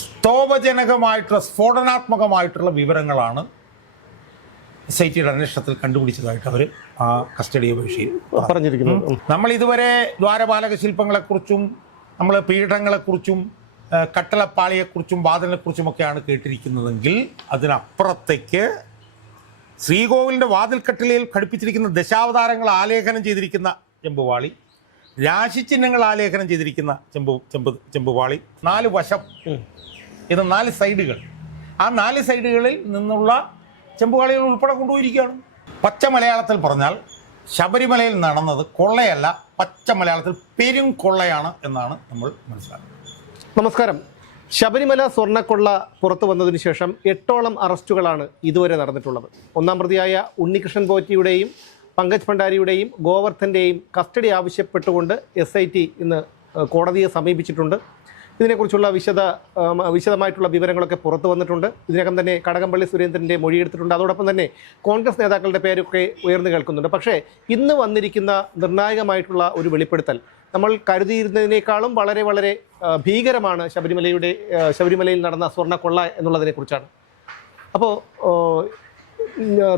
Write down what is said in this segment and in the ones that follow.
സ്തോഭജനകമായിട്ടുള്ള സ്ഫോടനാത്മകമായിട്ടുള്ള വിവരങ്ങളാണ് SITയുടെ അന്വേഷണത്തിൽ കണ്ടുപിടിച്ചതായിട്ട് അവർ ആ കസ്റ്റഡി അപേക്ഷയിൽ പറഞ്ഞിരിക്കുന്നത്. നമ്മൾ ഇതുവരെ ദ്വാരപാലക ശില്പങ്ങളെക്കുറിച്ചും നമ്മൾ പീഠങ്ങളെക്കുറിച്ചും കട്ടളപ്പാളിയെക്കുറിച്ചും വാതിലിനെക്കുറിച്ചുമൊക്കെയാണ് കേട്ടിരിക്കുന്നതെങ്കിൽ അതിനപ്പുറത്തേക്ക് ശ്രീകോവിലിൻ്റെ വാതിൽക്കട്ടിലയിൽ ഘടിപ്പിച്ചിരിക്കുന്ന ദശാവതാരങ്ങൾ ആലേഖനം ചെയ്തിരിക്കുന്ന ചെമ്പുവാളി, രാശിചിഹ്നങ്ങൾ ആലേഖനം ചെയ്തിരിക്കുന്ന ചെമ്പുവാളി, 4 വശം, ഇത് 4 സൈഡുകൾ, ആ 4 സൈഡുകളിൽ നിന്നുള്ള ചെമ്പുവാളികൾ ഉൾപ്പെടെ കൊണ്ടുപോയിരിക്കുകയാണ്. പച്ച മലയാളത്തിൽ പറഞ്ഞാൽ ശബരിമലയിൽ നടന്നത് കൊള്ളയല്ല, പച്ച മലയാളത്തിൽ പെരും കൊള്ളയാണ് എന്നാണ് നമ്മൾ മനസ്സിലാക്കുന്നത്. നമസ്കാരം. ശബരിമല സ്വർണ്ണക്കൊള്ള പുറത്തു വന്നതിന് ശേഷം 8ഓളം അറസ്റ്റുകളാണ് ഇതുവരെ നടന്നിട്ടുള്ളത്. ഒന്നാം പ്രതിയായ ഉണ്ണികൃഷ്ണൻ പോറ്റിയുടെയും പങ്കജ് ഭണ്ഡാരിയുടെയും ഗോവർദ്ധൻ്റെയും കസ്റ്റഡി ആവശ്യപ്പെട്ടുകൊണ്ട് SIT ഇന്ന് കോടതിയെ സമീപിച്ചിട്ടുണ്ട്. ഇതിനെക്കുറിച്ചുള്ള വിശദമായിട്ടുള്ള വിവരങ്ങളൊക്കെ പുറത്തു വന്നിട്ടുണ്ട്. ഇതിനകം തന്നെ കടകംപള്ളി സുരേന്ദ്രൻ്റെ മൊഴിയെടുത്തിട്ടുണ്ട്. അതോടൊപ്പം തന്നെ കോൺഗ്രസ് നേതാക്കളുടെ പേരൊക്കെ ഉയർന്നു കേൾക്കുന്നുണ്ട്. പക്ഷേ ഇന്ന് വന്നിരിക്കുന്ന നിർണായകമായിട്ടുള്ള ഒരു വെളിപ്പെടുത്തൽ നമ്മൾ കരുതിയിരുന്നതിനേക്കാളും വളരെ വളരെ ഭീകരമാണ്. ശബരിമലയിൽ നടന്ന സ്വർണ്ണക്കൊള്ള എന്നുള്ളതിനെക്കുറിച്ചാണ്. അപ്പോൾ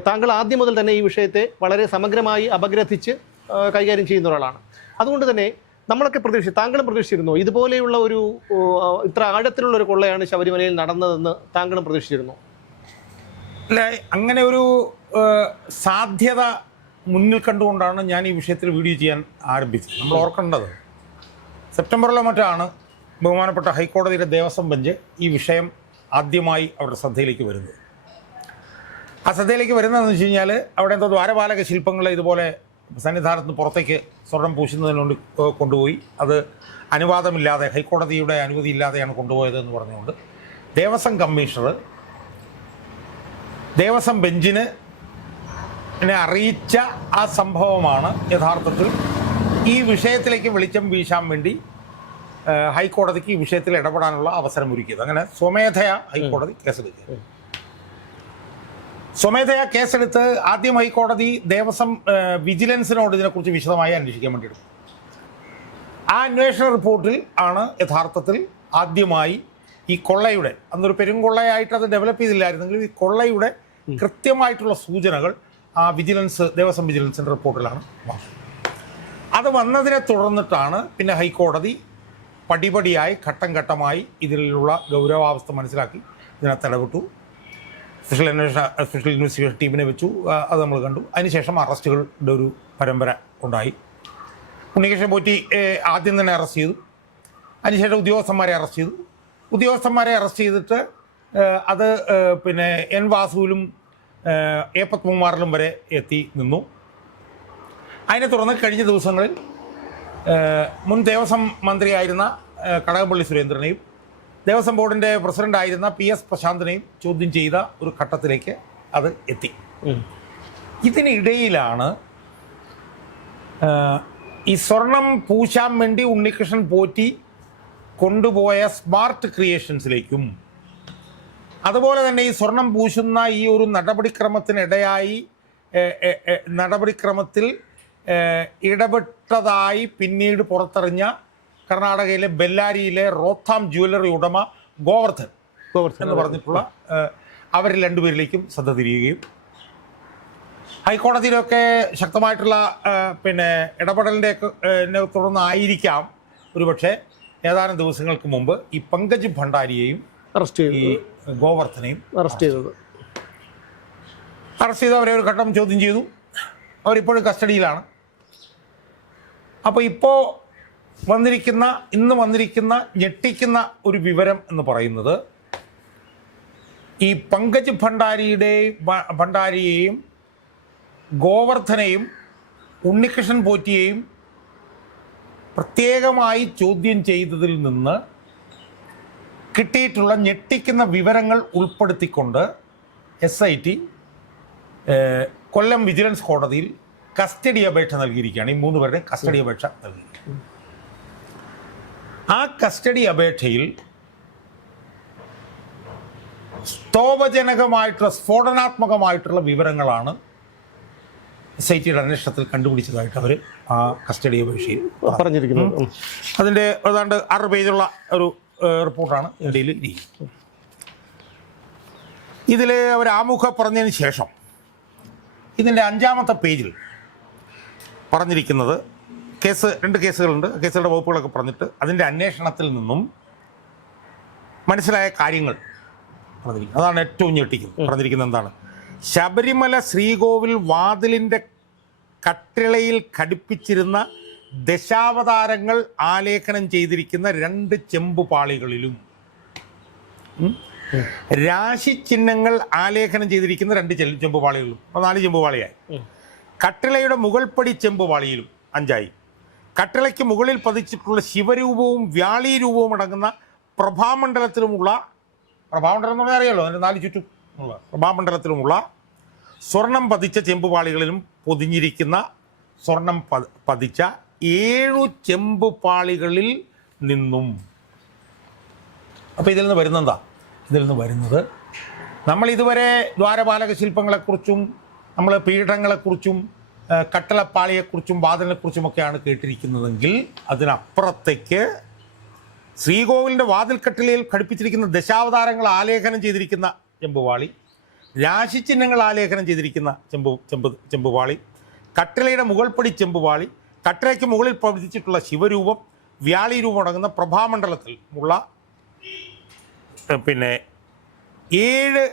താങ്കൾ ആദ്യം മുതൽ തന്നെ ഈ വിഷയത്തെ വളരെ സമഗ്രമായി അപഗ്രഥിച്ച് കൈകാര്യം ചെയ്യുന്ന ഒരാളാണ്. അതുകൊണ്ട് തന്നെ നമ്മളൊക്കെ താങ്കളും പ്രതീക്ഷിച്ചിരുന്നു ഇതുപോലെയുള്ള ഒരു ഇത്ര ആഴത്തിലുള്ള ഒരു കൊള്ളയാണ് ശബരിമലയിൽ നടന്നതെന്ന് താങ്കളും പ്രതീക്ഷിച്ചിരുന്നു? അല്ല, അങ്ങനെ ഒരു സാധ്യത മുന്നിൽ കണ്ടുകൊണ്ടാണ് ഞാൻ ഈ വിഷയത്തിൽ വീഡിയോ ചെയ്യാൻ ആരംഭിച്ചത്. നമ്മൾ ഓർക്കേണ്ടത് സെപ്റ്റംബറിലോ മറ്റാണ് ബഹുമാനപ്പെട്ട ഹൈക്കോടതിയുടെ ദേവസ്വം ബെഞ്ച് ഈ വിഷയം ആദ്യമായി അവരുടെ ശ്രദ്ധയിലേക്ക് വരുന്നത്. ആ ശ്രദ്ധയിലേക്ക് വരുന്നതെന്ന് വെച്ച് കഴിഞ്ഞാൽ അവിടെ എന്തോ ദ്വാരപാലക ശില്പങ്ങൾ ഇതുപോലെ സന്നിധാനത്തിന് പുറത്തേക്ക് സ്വർണം പൂശുന്നതിനുകൊണ്ട് കൊണ്ടുപോയി, അത് അനുവാദമില്ലാതെ ഹൈക്കോടതിയുടെ അനുമതി ഇല്ലാതെയാണ് കൊണ്ടുപോയതെന്ന് പറഞ്ഞുകൊണ്ട് ദേവസ്വം കമ്മീഷണർ ദേവസ്വം ബെഞ്ചിന് അറിയിച്ച ആ സംഭവമാണ് യഥാർത്ഥത്തിൽ ഈ വിഷയത്തിലേക്ക് വെളിച്ചം വീശാൻ വേണ്ടി ഹൈക്കോടതിക്ക് ഈ വിഷയത്തിൽ ഇടപെടാനുള്ള അവസരമൊരുക്കിയത്. അങ്ങനെ സ്വമേധയാ ഹൈക്കോടതി കേസെടുക്കുക. സ്വമേധയാ കേസെടുത്ത് ആദ്യം ഹൈക്കോടതി ദേവസ്വം വിജിലൻസിനോട് ഇതിനെക്കുറിച്ച് വിശദമായി അന്വേഷിക്കാൻ വേണ്ടി എടുക്കും. ആ അന്വേഷണ റിപ്പോർട്ടിൽ ആണ് യഥാർത്ഥത്തിൽ ആദ്യമായി ഈ കൊള്ളയുടെ, അന്നൊരു പെരുംകൊള്ളയായിട്ട് അത് ഡെവലപ്പ് ചെയ്തില്ലായിരുന്നെങ്കിലും ഈ കൊള്ളയുടെ കൃത്യമായിട്ടുള്ള സൂചനകൾ ആ ദേവസ്വം വിജിലൻസിൻ്റെ റിപ്പോർട്ടിലാണ് വന്നത്. അത് വന്നതിനെ തുടർന്നിട്ടാണ് പിന്നെ ഹൈക്കോടതി പടിപടിയായി ഘട്ടം ഘട്ടമായി ഇതിലുള്ള ഗൗരവാവസ്ഥ മനസ്സിലാക്കി ഇതിനകത്ത് ഇടപെട്ടു. സ്പെഷ്യൽ ഇൻവെസ്റ്റിഗേഷൻ ടീമിനെ വെച്ചു. അത് നമ്മൾ കണ്ടു. അതിനുശേഷം അറസ്റ്റുകളുടെ ഒരു പരമ്പര ഉണ്ടായി. ഉണ്ണികൃഷ്ണൻ പോറ്റി ആദ്യം തന്നെ അറസ്റ്റ് ചെയ്തു. അതിനുശേഷം ഉദ്യോഗസ്ഥന്മാരെ അറസ്റ്റ് ചെയ്തിട്ട് അത് പിന്നെ N വാസുവിലും A പത്മകുമാറിലും വരെ എത്തി നിന്നു. അതിനെ തുടർന്ന് കഴിഞ്ഞ ദിവസങ്ങളിൽ മുൻ ദേവസ്വം മന്ത്രിയായിരുന്ന കടകംപള്ളി സുരേന്ദ്രനെയും ദേവസ്വം ബോർഡിൻ്റെ പ്രസിഡൻ്റായിരുന്ന PS പ്രശാന്തിനെയും ചോദ്യം ചെയ്ത ഒരു ഘട്ടത്തിലേക്ക് അത് എത്തി. ഇതിനിടയിലാണ് ഈ സ്വർണം പൂശാൻ വേണ്ടി ഉണ്ണികൃഷ്ണൻ പോറ്റി കൊണ്ടുപോയ സ്മാർട്ട് ക്രിയേഷൻസിലേക്കും അതുപോലെ തന്നെ ഈ സ്വർണം പൂശുന്ന ഈ ഒരു നടപടിക്രമത്തിൽ ഇടപെട്ടതായി പിന്നീട് പുറത്തെറിഞ്ഞ കർണാടകയിലെ ബെല്ലാരിയിലെ റോത്താം ജ്വല്ലറി ഉടമ ഗോവർദ്ധൻ എന്ന് പറഞ്ഞിട്ടുള്ള അവർ രണ്ടുപേരിലേക്കും ശ്രദ്ധ തിരിയുകയും ഹൈക്കോടതിയിലൊക്കെ ശക്തമായിട്ടുള്ള ഇടപെടലിൻ്റെ തുടർന്നായിരിക്കാം ഒരുപക്ഷെ ഏതാനും ദിവസങ്ങൾക്ക് മുമ്പ് ഈ പങ്കജ് ഭണ്ഡാരിയെയും ഈ ഗോവർദ്ധനെയും അറസ്റ്റ് ചെയ്ത് അവരെ ഒരു ഘട്ടം ചോദ്യം ചെയ്തു. അവരിപ്പോഴും കസ്റ്റഡിയിലാണ്. അപ്പോൾ ഇന്ന് വന്നിരിക്കുന്ന ഞെട്ടിക്കുന്ന ഒരു വിവരം എന്ന് പറയുന്നത് ഈ പങ്കജ് ഭണ്ഡാരിയെയും ഗോവർദ്ധനെയും ഉണ്ണികൃഷ്ണൻ പോറ്റിയെയും പ്രത്യേകമായി ചോദ്യം ചെയ്തതിൽ നിന്ന് കിട്ടിയിട്ടുള്ള ഞെട്ടിക്കുന്ന വിവരങ്ങൾ ഉൾപ്പെടുത്തിക്കൊണ്ട് SIT കൊല്ലം വിജിലൻസ് കോടതിയിൽ കസ്റ്റഡി അപേക്ഷ നൽകിയിരിക്കുകയാണ്. ഈ 3 പേരുടെയും കസ്റ്റഡി അപേക്ഷ നൽകിയിരിക്കുകയാണ്. ആ കസ്റ്റഡി അപേക്ഷയിൽ സ്ഫോടനാത്മകമായിട്ടുള്ള വിവരങ്ങളാണ് SITയുടെ അന്വേഷണത്തിൽ കണ്ടുപിടിച്ചതായിട്ട് അവർ ആ കസ്റ്റഡി അപേക്ഷയിൽ പറഞ്ഞിരിക്കുന്നത്. അതിൻ്റെ ഏതാണ്ട് 6 പേജുള്ള ഒരു റിപ്പോർട്ടാണ് ഇന്ത്യയിൽ ഇരിക്കുന്നത്. ഇതിൽ അവർ ആമുഖം പറഞ്ഞതിന് ശേഷം ഇതിൻ്റെ 5-ാമത്തെ പേജിൽ പറഞ്ഞിരിക്കുന്നത് രണ്ട് കേസുകളുണ്ട്. കേസുകളുടെ വകുപ്പുകളൊക്കെ പറഞ്ഞിട്ട് അതിൻ്റെ അന്വേഷണത്തിൽ നിന്നും മനസ്സിലായ കാര്യങ്ങൾ പറഞ്ഞിരിക്കുന്നത്. അതാണ് ഏറ്റവും ഞെട്ടിക്കുന്നത്. പറഞ്ഞിരിക്കുന്നത് എന്താണ്? ശബരിമല ശ്രീകോവിൽ വാതിലിൻ്റെ കട്ടിളയിൽ ഘടിപ്പിച്ചിരുന്ന ദശാവതാരങ്ങൾ ആലേഖനം ചെയ്തിരിക്കുന്ന 2 ചെമ്പുപാളികളിലും രാശിചിഹ്നങ്ങൾ ആലേഖനം ചെയ്തിരിക്കുന്ന 2 ചെമ്പുപാളികളിലും, അപ്പോൾ 4 ചെമ്പുപാളിയായി. കട്ടിളയുടെ മുകൾപ്പടി ചെമ്പുപാളിയിലും 5ആയി. കട്ടിളയ്ക്ക് മുകളിൽ പതിച്ചിട്ടുള്ള ശിവരൂപവും വ്യാളി രൂപവും അടങ്ങുന്ന പ്രഭാമണ്ഡലത്തിലുമുള്ള, പ്രഭാമണ്ഡലം എന്ന് പറഞ്ഞാൽ അറിയാലോ, അതിൻ്റെ 4 ചുറ്റും ഉള്ള പ്രഭാമണ്ഡലത്തിലുമുള്ള സ്വർണം പതിച്ച ചെമ്പുപാളികളിലും പൊതിഞ്ഞിരിക്കുന്ന സ്വർണം പതിച്ച 7 ചെമ്പുപാളികളിൽ നിന്നും. അപ്പോൾ ഇതിൽ നിന്ന് വരുന്നതെന്താ? ഇതിൽ നിന്ന് വരുന്നത്, നമ്മൾ ഇതുവരെ ദ്വാരപാലക ശില്പങ്ങളെക്കുറിച്ചും നമ്മൾ പീഠങ്ങളെക്കുറിച്ചും കട്ടിളപ്പാളിയെക്കുറിച്ചും വാതിലിനെക്കുറിച്ചുമൊക്കെയാണ് കേട്ടിരിക്കുന്നതെങ്കിൽ അതിനപ്പുറത്തേക്ക് ശ്രീകോവിലിൻ്റെ വാതിൽക്കട്ടിലയിൽ ഘടിപ്പിച്ചിരിക്കുന്ന ദശാവതാരങ്ങൾ ആലേഖനം ചെയ്തിരിക്കുന്ന ചെമ്പുപാളി, രാശിചിഹ്നങ്ങൾ ആലേഖനം ചെയ്തിരിക്കുന്ന ചെമ്പുപാളി, കട്ടിലയുടെ മുകൾപ്പടി ചെമ്പുപാളി, കട്ടിലയ്ക്ക് മുകളിൽ പതിച്ചിട്ടുള്ള ശിവരൂപം, വ്യാളി രൂപം അടങ്ങുന്ന പ്രഭാമണ്ഡലത്തിൽ ഉള്ള 7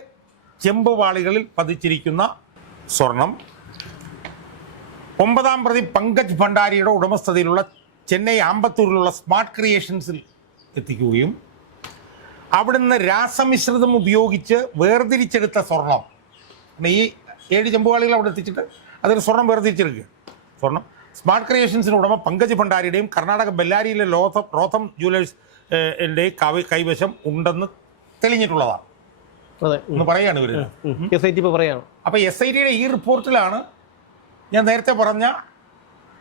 ചെമ്പുപാളികളിൽ പതിച്ചിരിക്കുന്ന സ്വർണം 9-ാം പ്രതി പങ്കജ് ഭണ്ഡാരിയുടെ ഉടമസ്ഥതയിലുള്ള ചെന്നൈ ആമ്പത്തൂരിലുള്ള സ്മാർട്ട് ക്രിയേഷൻസിൽ എത്തിക്കുകയും അവിടുന്ന് രാസമിശ്രിതം ഉപയോഗിച്ച് വേർതിരിച്ചെടുത്ത സ്വർണം, ഈ 7 ചെമ്പുപാളികൾ അവിടെ എത്തിച്ചിട്ട് അതിൽ സ്വർണം വേർതിരിച്ചെടുക്കുക. സ്വർണം സ്മാർട്ട് ക്രിയേഷൻസിന് ഉടമ പങ്കജ് ഭണ്ഡാരിയുടെയും കർണാടക ബെല്ലാരിയിലെ റോത്തം ജുവലേഴ്സ് കൈവശം ഉണ്ടെന്ന് തെളിഞ്ഞിട്ടുള്ളതാണ് എന്ന് പറയുകയാണ് ഇവർ. അപ്പോൾ SITയുടെ ഈ റിപ്പോർട്ടിലാണ് ഞാൻ നേരത്തെ പറഞ്ഞ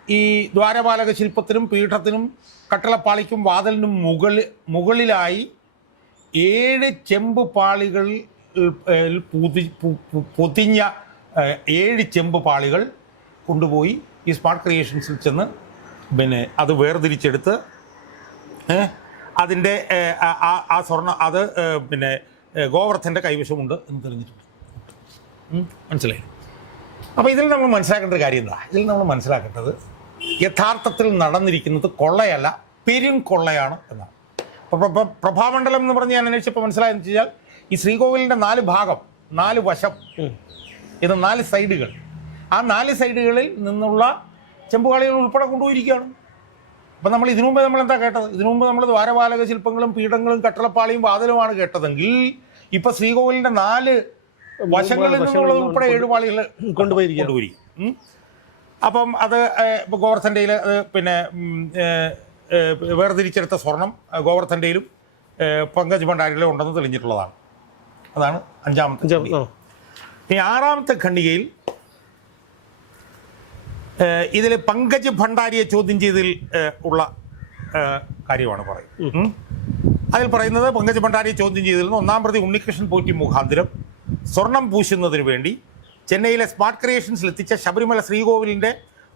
ഈ ദ്വാരപാലക ശില്പത്തിനും പീഠത്തിനും കട്ടിളപ്പാളിക്കും വാതിലിനും മുകളിലായി 7 ചെമ്പുപാളികളിൽ പൊതിഞ്ഞ 7 ചെമ്പുപാളികൾ കൊണ്ടുപോയി ഈ സ്മാർട്ട് ക്രിയേഷൻസിൽ ചെന്ന് അത് വേർതിരിച്ചെടുത്ത് അതിൻ്റെ ആ സ്വർണ്ണ അത് ഗോവർദ്ധൻ്റെ കൈവശമുണ്ട് എന്ന് തെളിഞ്ഞിട്ടുണ്ട്. മനസ്സിലായി? അപ്പോൾ ഇതിൽ നമ്മൾ മനസ്സിലാക്കേണ്ട ഒരു കാര്യം എന്താ? ഇതിൽ നമ്മൾ മനസ്സിലാക്കേണ്ടത് യഥാർത്ഥത്തിൽ നടന്നിരിക്കുന്നത് കൊള്ളയല്ല, പെരുംകൊള്ളയാണ് എന്നാണ്. അപ്പോൾ പ്രഭാമണ്ഡലം എന്ന് പറഞ്ഞ് ഞാൻ അന്വേഷിച്ചപ്പോൾ മനസ്സിലായെന്ന് വെച്ചാൽ ഈ ശ്രീകോവിലിൻ്റെ 4 ഭാഗം, 4 വശം, ഇത് 4 സൈഡുകൾ, ആ 4 സൈഡുകളിൽ നിന്നുള്ള ചെമ്പുപാളികൾ ഉൾപ്പെടെ കൊണ്ടുപോയിരിക്കുകയാണ്. അപ്പം നമ്മൾ ഇതിനു മുമ്പ് നമ്മൾ എന്താ കേട്ടത്? ഇതിനു മുമ്പ് നമ്മൾ ദ്വാരപാലക ശില്പങ്ങളും പീഠങ്ങളും കട്ടിളപ്പാളിയും വാതിലുമാണ് കേട്ടതെങ്കിൽ ഇപ്പം ശ്രീകോവിലിൻ്റെ 4 വശങ്ങളിൽ നിന്നുള്ളത് ഉൾപ്പെടെ 7 പാളികൾ കൊണ്ടുപോയിരിക്കും. അപ്പം അത് ഗോവർദ്ധൻ്റെയിൽ വേർതിരിച്ചെടുത്ത സ്വർണം ഗോവർദ്ധൻ്റെയിലും പങ്കജ് ഭണ്ഡാരിയിലും ഉണ്ടെന്ന് തെളിഞ്ഞിട്ടുള്ളതാണ്. അതാണ് 5-ാമത്തെ. ഇനി 6-ാമത്തെ ഖണ്ഡികയിൽ ഇതിൽ പങ്കജ് ഭണ്ഡാരിയെ ചോദ്യം ചെയ്തതിൽ ഉള്ള കാര്യമാണ് പറയുന്നത്. അതിൽ പറയുന്നത് പങ്കജ് ഭണ്ഡാരിയെ ചോദ്യം ചെയ്തതിൽ 1-ാം പ്രതി ഉണ്ണികൃഷ്ണൻ പോറ്റി മുഖാന്തരം സ്വർണം പൂശുന്നതിന് വേണ്ടി ചെന്നൈയിലെ സ്മാർട്ട് ക്രിയേഷൻസിൽ എത്തിച്ച ശബരിമല ശ്രീകോവിലിൻ്റെ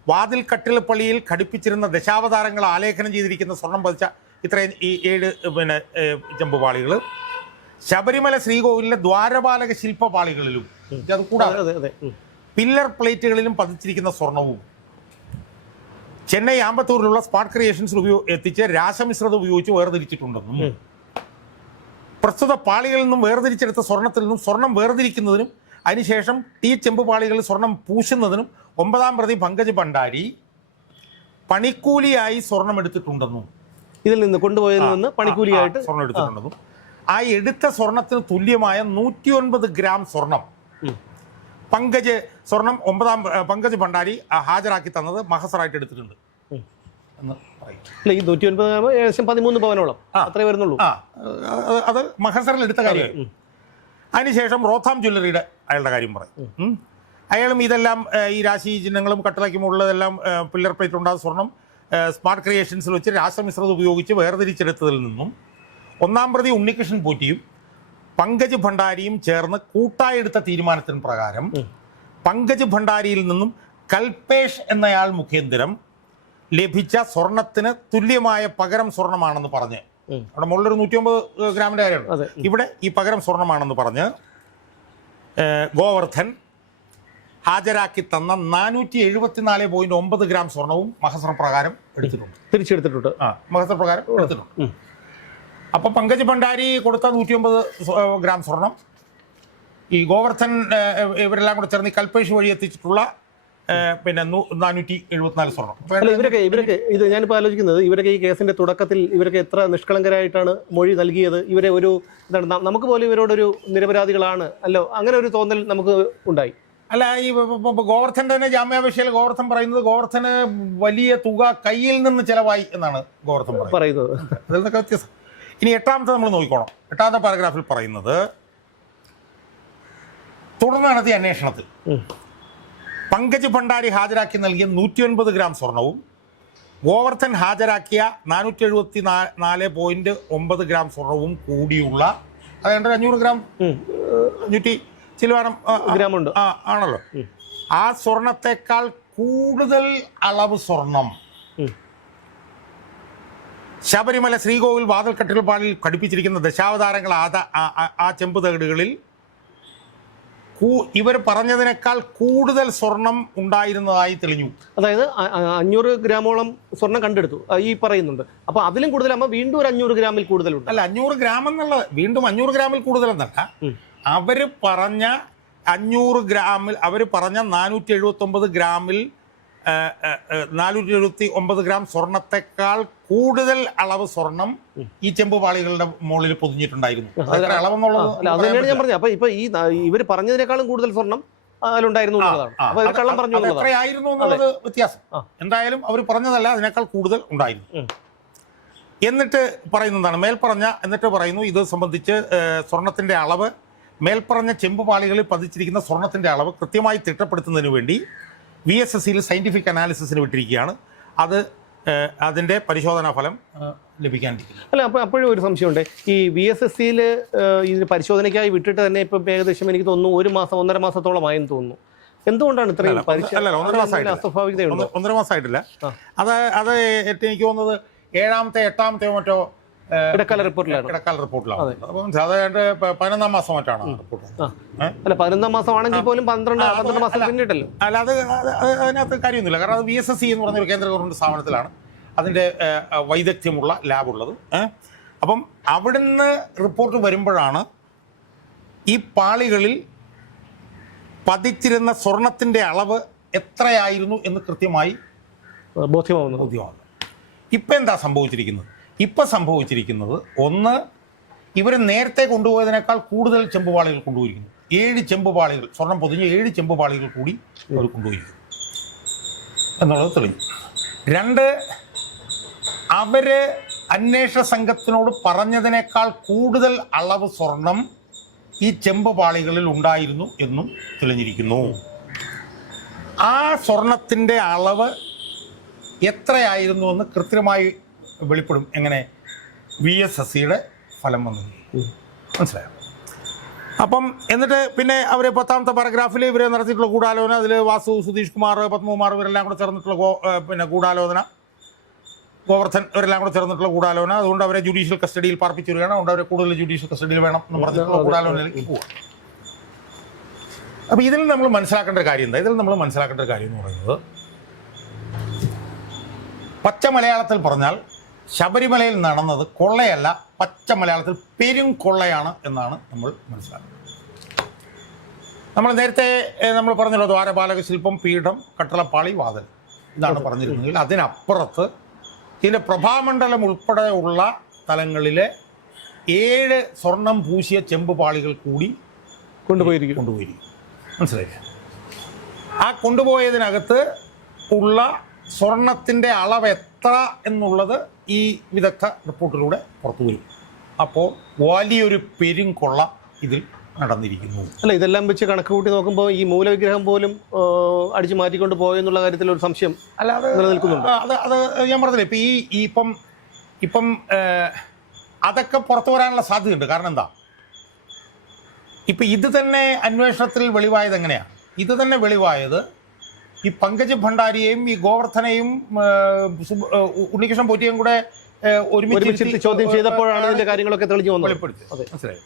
വാതിൽ കട്ടിളപ്പള്ളിയിൽ ഘടിപ്പിച്ചിരുന്ന ദശാവതാരങ്ങൾ ആലേഖനം ചെയ്തിരിക്കുന്ന സ്വർണം പതിച്ച ഇത്രയും ഈ 7 ചെമ്പുപാളികൾ ശബരിമല ശ്രീകോവിലിലെ ദ്വാരപാലക ശില്പപാളികളിലും അത് കൂടാതെ പില്ലർ പ്ലേറ്റുകളിലും പതിച്ചിരിക്കുന്ന സ്വർണവും ചെന്നൈ ആമ്പത്തൂരിലുള്ള സ്മാർട്ട് ക്രിയേഷൻസിൽ എത്തിച്ച് രാസമിശ്രിതം ഉപയോഗിച്ച് വേർതിരിച്ചിട്ടുണ്ടെന്നും പ്രസ്തുത പാളികളിൽ നിന്നും വേർതിരിച്ചെടുത്ത സ്വർണത്തിൽ നിന്നും സ്വർണം വേർതിരിക്കുന്നതിനും അതിനുശേഷം ഈ ചെമ്പുപാളികളിൽ സ്വർണം പൂശുന്നതിനും 9-ാം പ്രതി പങ്കജ് ഭണ്ഡാരി പണിക്കൂലിയായി സ്വർണം എടുത്തിട്ടുണ്ടെന്നും ഇതിൽ നിന്ന് കൊണ്ടുപോയതിൽ നിന്ന് പണിക്കൂലിയായിട്ട് സ്വർണം എടുത്തിട്ടുണ്ടെന്നും ആ എടുത്ത സ്വർണത്തിന് തുല്യമായ 109 ഗ്രാം സ്വർണം പങ്കജ് ഭണ്ഡാരി ഹാജരാക്കി തന്നത് മഹസറായിട്ട് എടുത്തിട്ടുണ്ട് എന്ന് പറയും. ഈ 109 ഏകദേശം 13 പവനോളം അത്രേ വരുന്നുള്ളൂ. അത് മഹസറിൽ എടുത്ത കാര്യം. അതിനുശേഷം റോത്താം ജ്വല്ലറിയുടെ അയാളുടെ കാര്യം പറയും. അയാളും ഇതെല്ലാം ഈ രാശി ചിഹ്നങ്ങളും കട്ടിളയ്ക്കുമുള്ളതെല്ലാം പില്ലർ പ്ലേറ്റ് ഉണ്ടാകുന്ന സ്വർണം സ്മാർട്ട് ക്രിയേഷൻസിൽ വെച്ച് രാസമിശ്രിതം ഉപയോഗിച്ച് വേർതിരിച്ചെടുത്തതിൽ നിന്നും 1-ാം പ്രതി ഉണ്ണികൃഷ്ണൻ പോറ്റിയും പങ്കജ് ഭണ്ഡാരിയും ചേർന്ന് കൂട്ടായി എടുത്ത തീരുമാനത്തിന് പ്രകാരം പങ്കജ് ഭണ്ഡാരിയിൽ നിന്നും കൽപേഷ് എന്നയാൾ മുഖേന്തരം ലഭിച്ച സ്വർണത്തിന് തുല്യമായ പകരം സ്വർണമാണെന്ന് പറഞ്ഞ് അവിടെ മുകളിലൊരു 150 ഗ്രാമിൻ്റെ കാര്യമാണ്. ഇവിടെ ഈ പകരം സ്വർണ്ണമാണെന്ന് പറഞ്ഞ് ഗോവർദ്ധൻ ഹാജരാക്കി തന്ന 474.9 ഗ്രാം സ്വർണവും മഹസർ പ്രകാരം എടുത്തിട്ടുണ്ട്, തിരിച്ചെടുത്തിട്ടുണ്ട്. മഹസർ പ്രകാരം എടുത്തിട്ടുണ്ട്. അപ്പം പങ്കജ് ഭണ്ഡാരി കൊടുത്ത 150 ഗ്രാം സ്വർണം, ഈ ഗോവർദ്ധൻ ഇവരെല്ലാം കൂടെ ചേർന്ന് കൽപേഷ് വഴി എത്തിച്ചിട്ടുള്ള പിന്നെ 474 സ്വർണം. ഇവരൊക്കെ ഇത് ഞാനിപ്പോൾ ആലോചിക്കുന്നത്, ഇവരൊക്കെ ഈ കേസിന്റെ തുടക്കത്തിൽ ഇവരൊക്കെ എത്ര നിഷ്കളങ്കരായിട്ടാണ് മൊഴി നൽകിയത്. ഇവരെ ഒരു എന്താണ്, നമുക്ക് പോലും ഇവരോടൊരു നിരപരാധികളാണ് അല്ലോ, അങ്ങനെ ഒരു തോന്നൽ നമുക്ക് ഉണ്ടായി. അല്ല, ഈ ഗോവർദ്ധൻ്റെ തന്നെ ജാമ്യാപേക്ഷയിൽ ഗോവർദ്ധൻ പറയുന്നത് ഗോവർദ്ധന് വലിയ തുക കയ്യിൽ നിന്ന് ചെലവായി എന്നാണ് ഗോവർദ്ധൻ പറയുന്നത്. അതിൽ നിന്നൊക്കെ വ്യത്യാസം. ഇനി എട്ടാമത്തെ നമ്മൾ നോക്കിക്കോണം. എട്ടാമത്തെ പാരഗ്രാഫിൽ പറയുന്നത്, തുടർന്ന് നടത്തിയ അന്വേഷണത്തിൽ പങ്കജ് ഭണ്ഡാരി ഹാജരാക്കി നൽകിയ 109 ഗ്രാം സ്വർണവും ഗോവർദ്ധൻ ഹാജരാക്കിയ 474.9 ഗ്രാം സ്വർണവും കൂടിയുള്ള അതായത് 500 ഗ്രാം 500 ചിലവാനം ഗ്രാമുണ്ട് ആണല്ലോ. ആ സ്വർണത്തെക്കാൾ കൂടുതൽ അളവ് സ്വർണം ശബരിമല ശ്രീകോവിൽ വാതിൽക്കട്ടിൽപ്പാടിൽ ഘടിപ്പിച്ചിരിക്കുന്ന ദശാവതാരങ്ങൾ ആ ചെമ്പ് തകിടുകളിൽ ഇവർ പറഞ്ഞതിനേക്കാൾ കൂടുതൽ സ്വർണം ഉണ്ടായിരുന്നതായി തെളിഞ്ഞു. അതായത് 500 ഗ്രാമോളം സ്വർണം കണ്ടെടുത്തു ഈ പറയുന്നുണ്ട്. അപ്പൊ അതിലും കൂടുതൽ വീണ്ടും ഒരു 500 ഗ്രാമിൽ കൂടുതലുണ്ട്. അല്ല, 500 ഗ്രാം എന്നുള്ളത് വീണ്ടും 500 ഗ്രാമിൽ കൂടുതലെന്നല്ല, അവര് പറഞ്ഞ 500 ഗ്രാമിൽ, അവർ പറഞ്ഞ 479 ഗ്രാമിൽ 479 ഗ്രാം സ്വർണത്തെക്കാൾ കൂടുതൽ അളവ് സ്വർണം ഈ ചെമ്പുപാളികളുടെ മുകളിൽ പൊതിഞ്ഞിട്ടുണ്ടായിരുന്നു. അളവെന്നുള്ളത് ഞാൻ പറഞ്ഞു. അപ്പൊ ഇപ്പൊ ഈ ഇവർ പറഞ്ഞതിനേക്കാളും കൂടുതൽ സ്വർണം അതിലുണ്ടായിരുന്നു. എത്രയായിരുന്നു എന്നുള്ളത് വ്യത്യാസം. എന്തായാലും അവർ പറഞ്ഞതല്ല, അതിനേക്കാൾ കൂടുതൽ ഉണ്ടായിരുന്നു. എന്നിട്ട് പറയുന്നതാണ് എന്നിട്ട് പറയുന്നു, ഇത് സംബന്ധിച്ച് സ്വർണത്തിന്റെ അളവ്, മേൽപ്പറഞ്ഞ ചെമ്പുപാളികളിൽ പതിച്ചിരിക്കുന്ന സ്വർണത്തിന്റെ അളവ് കൃത്യമായി തിട്ടപ്പെടുത്തുന്നതിന് വേണ്ടി VSSCയിൽ സയന്റിഫിക് അനാലിസിസിന് വിട്ടിരിക്കുകയാണ്. അതിന്റെ പരിശോധനാ ഫലം ലഭിക്കാനിരിക്കുന്നു. അല്ല, അപ്പോഴും ഒരു സംശയമുണ്ട്. ഈ VSSCയിൽ ഇതിന് പരിശോധനയ്ക്കായി വിട്ടിട്ട് തന്നെ ഇപ്പം ഏകദേശം എനിക്ക് തോന്നുന്നു 1 മാസം 1.5 മാസത്തോളമായെന്ന് തോന്നുന്നു. എന്തുകൊണ്ടാണ് ഇത്രയും അസ്വാഭാവികതയുണ്ട്? 1.5 മാസമായിട്ടില്ല. അത് എനിക്ക് തോന്നുന്നത് 7ാമത്തെ 8ാമത്തെയോ മറ്റോ ഇടക്കാല റിപ്പോർട്ടിലാണ്. അപ്പം സാധാരണ 11ാം മാസം മറ്റാണ് റിപ്പോർട്ട്. അല്ല, 11ാം മാസമാണെങ്കിൽ പോലും 12 മാസം പിന്നിട്ടല്ലോ. അല്ല, അതിനകത്ത് കാര്യമൊന്നുമില്ല. കാരണം അത് VSSC എന്ന് പറഞ്ഞൊരു കേന്ദ്ര ഗവൺമെന്റ് സ്ഥാപനത്തിലാണ് അതിൻ്റെ വൈദഗ്ധ്യമുള്ള ലാബുള്ളത്. അപ്പം അവിടുന്ന് റിപ്പോർട്ട് വരുമ്പോഴാണ് ഈ പാളികളിൽ പതിച്ചിരുന്ന സ്വർണത്തിൻ്റെ അളവ് എത്രയായിരുന്നു എന്ന് കൃത്യമായി ബോധ്യമാവുന്നത്. ഇപ്പം എന്താ സംഭവിച്ചിരിക്കുന്നത്? ഇപ്പം സംഭവിച്ചിരിക്കുന്നത്, ഒന്ന്, ഇവർ നേരത്തെ കൊണ്ടുപോയതിനേക്കാൾ കൂടുതൽ ചെമ്പുപാളികൾ കൊണ്ടുപോയിരിക്കുന്നു. 7 ചെമ്പുപാളികൾ, സ്വർണം പൊതിഞ്ഞ് 7 ചെമ്പുപാളികൾ കൂടി അവർ കൊണ്ടുപോയിരിക്കുന്നു എന്നുള്ളത് തെളിഞ്ഞു. 2, അവർ അന്വേഷണ സംഘത്തിനോട് പറഞ്ഞതിനേക്കാൾ കൂടുതൽ അളവ് സ്വർണം ഈ ചെമ്പുപാളികളിൽ ഉണ്ടായിരുന്നു എന്നും തെളിഞ്ഞിരിക്കുന്നു. ആ സ്വർണത്തിൻ്റെ അളവ് എത്രയായിരുന്നു എന്ന് കൃത്യമായി വെളിപ്പെടും. എങ്ങനെ? VSSCയുടെ ഫലം വന്നു. മനസ്സിലായോ? അപ്പം എന്നിട്ട് പിന്നെ അവർ 10ാമത്തെ പാരഗ്രാഫിൽ ഇവർ നടത്തിയിട്ടുള്ള ഗൂഢാലോചന, അതിൽ വാസു, സുധീഷ് കുമാർ, പത്മകുമാർ ഇവരെല്ലാം കൂടെ ചേർന്നിട്ടുള്ള ഗൂഢാലോചന, ഗോവർദ്ധൻ ഇവരെല്ലാം കൂടെ ചേർന്നിട്ടുള്ള ഗൂഢാലോചന. അതുകൊണ്ട് അവരെ ജുഡീഷ്യൽ കസ്റ്റഡിയിൽ പാർപ്പിച്ചു വരികയാണ്. അതുകൊണ്ട് അവരെ കൂടുതൽ ജുഡീഷ്യൽ കസ്റ്റഡിയിൽ വേണം എന്ന് പറഞ്ഞിട്ടുള്ള ഗൂഢാലോചനയിലേക്ക് പോവുക. അപ്പോൾ ഇതിൽ നമ്മൾ മനസ്സിലാക്കേണ്ട ഒരു കാര്യം എന്താ? ഇതിൽ നമ്മൾ മനസ്സിലാക്കേണ്ട ഒരു കാര്യം എന്ന് പറയുന്നത്, പച്ച മലയാളത്തിൽ പറഞ്ഞാൽ ശബരിമലയിൽ നടന്നത് കൊള്ളയല്ല, പച്ച മലയാളത്തിൽ പെരും കൊള്ളയാണ് എന്നാണ് നമ്മൾ മനസ്സിലാക്കുന്നത്. നമ്മൾ നേരത്തെ നമ്മൾ പറഞ്ഞല്ലോ, ദ്വാരപാലക ശില്പം, പീഠം, കട്ടളപ്പാളി, വാതിൽ, ഇതാണ് പറഞ്ഞിരുന്നെങ്കിൽ അതിനപ്പുറത്ത് ഇതിൻ്റെ പ്രഭാമണ്ഡലം ഉൾപ്പെടെ ഉള്ള സ്ഥലങ്ങളിലെ 7 സ്വർണം പൂശിയ ചെമ്പുപാളികൾ കൂടി കൊണ്ടുപോയിരിക്കും. മനസ്സിലായില്ലേ? ആ കൊണ്ടുപോയതിനകത്ത് ഉള്ള സ്വർണത്തിൻ്റെ അളവ് എത്ര എന്നുള്ളത് ഈ വിദഗ്ധ റിപ്പോർട്ടിലൂടെ പുറത്തു വരും. അപ്പോൾ വലിയൊരു പെരുംകൊള്ള ഇതിൽ നടന്നിരിക്കുന്നു. അല്ല, ഇതെല്ലാം വെച്ച് കണക്ക് കൂട്ടി നോക്കുമ്പോൾ ഈ മൂലവിഗ്രഹം പോലും അടിച്ചു മാറ്റിക്കൊണ്ട് പോയെന്നുള്ള കാര്യത്തിൽ ഒരു സംശയം നിലനിൽക്കുന്നുണ്ട്. അത് ഞാൻ പറഞ്ഞില്ലേ, ഇപ്പം അതൊക്കെ പുറത്തു വരാനുള്ള സാധ്യതയുണ്ട്. കാരണം എന്താ, ഇപ്പം ഇത് തന്നെ അന്വേഷണത്തിൽ വെളിവായത് എങ്ങനെയാണ്? ഇത് തന്നെ വെളിവായത് ഈ പങ്കജ് ഭണ്ഡാരിയെയും ഈ ഗോവർദ്ധനെയും ഉണ്ണികൃഷ്ണൻ പോറ്റിയെയും കൂടെ ഒരുമിച്ച് ചോദ്യം ചെയ്തപ്പോഴാണ് ഇതിന്റെ കാര്യങ്ങളൊക്കെ തെളിഞ്ഞു വന്നത്. വെളിപ്പെടുത്തി. മനസ്സിലായി.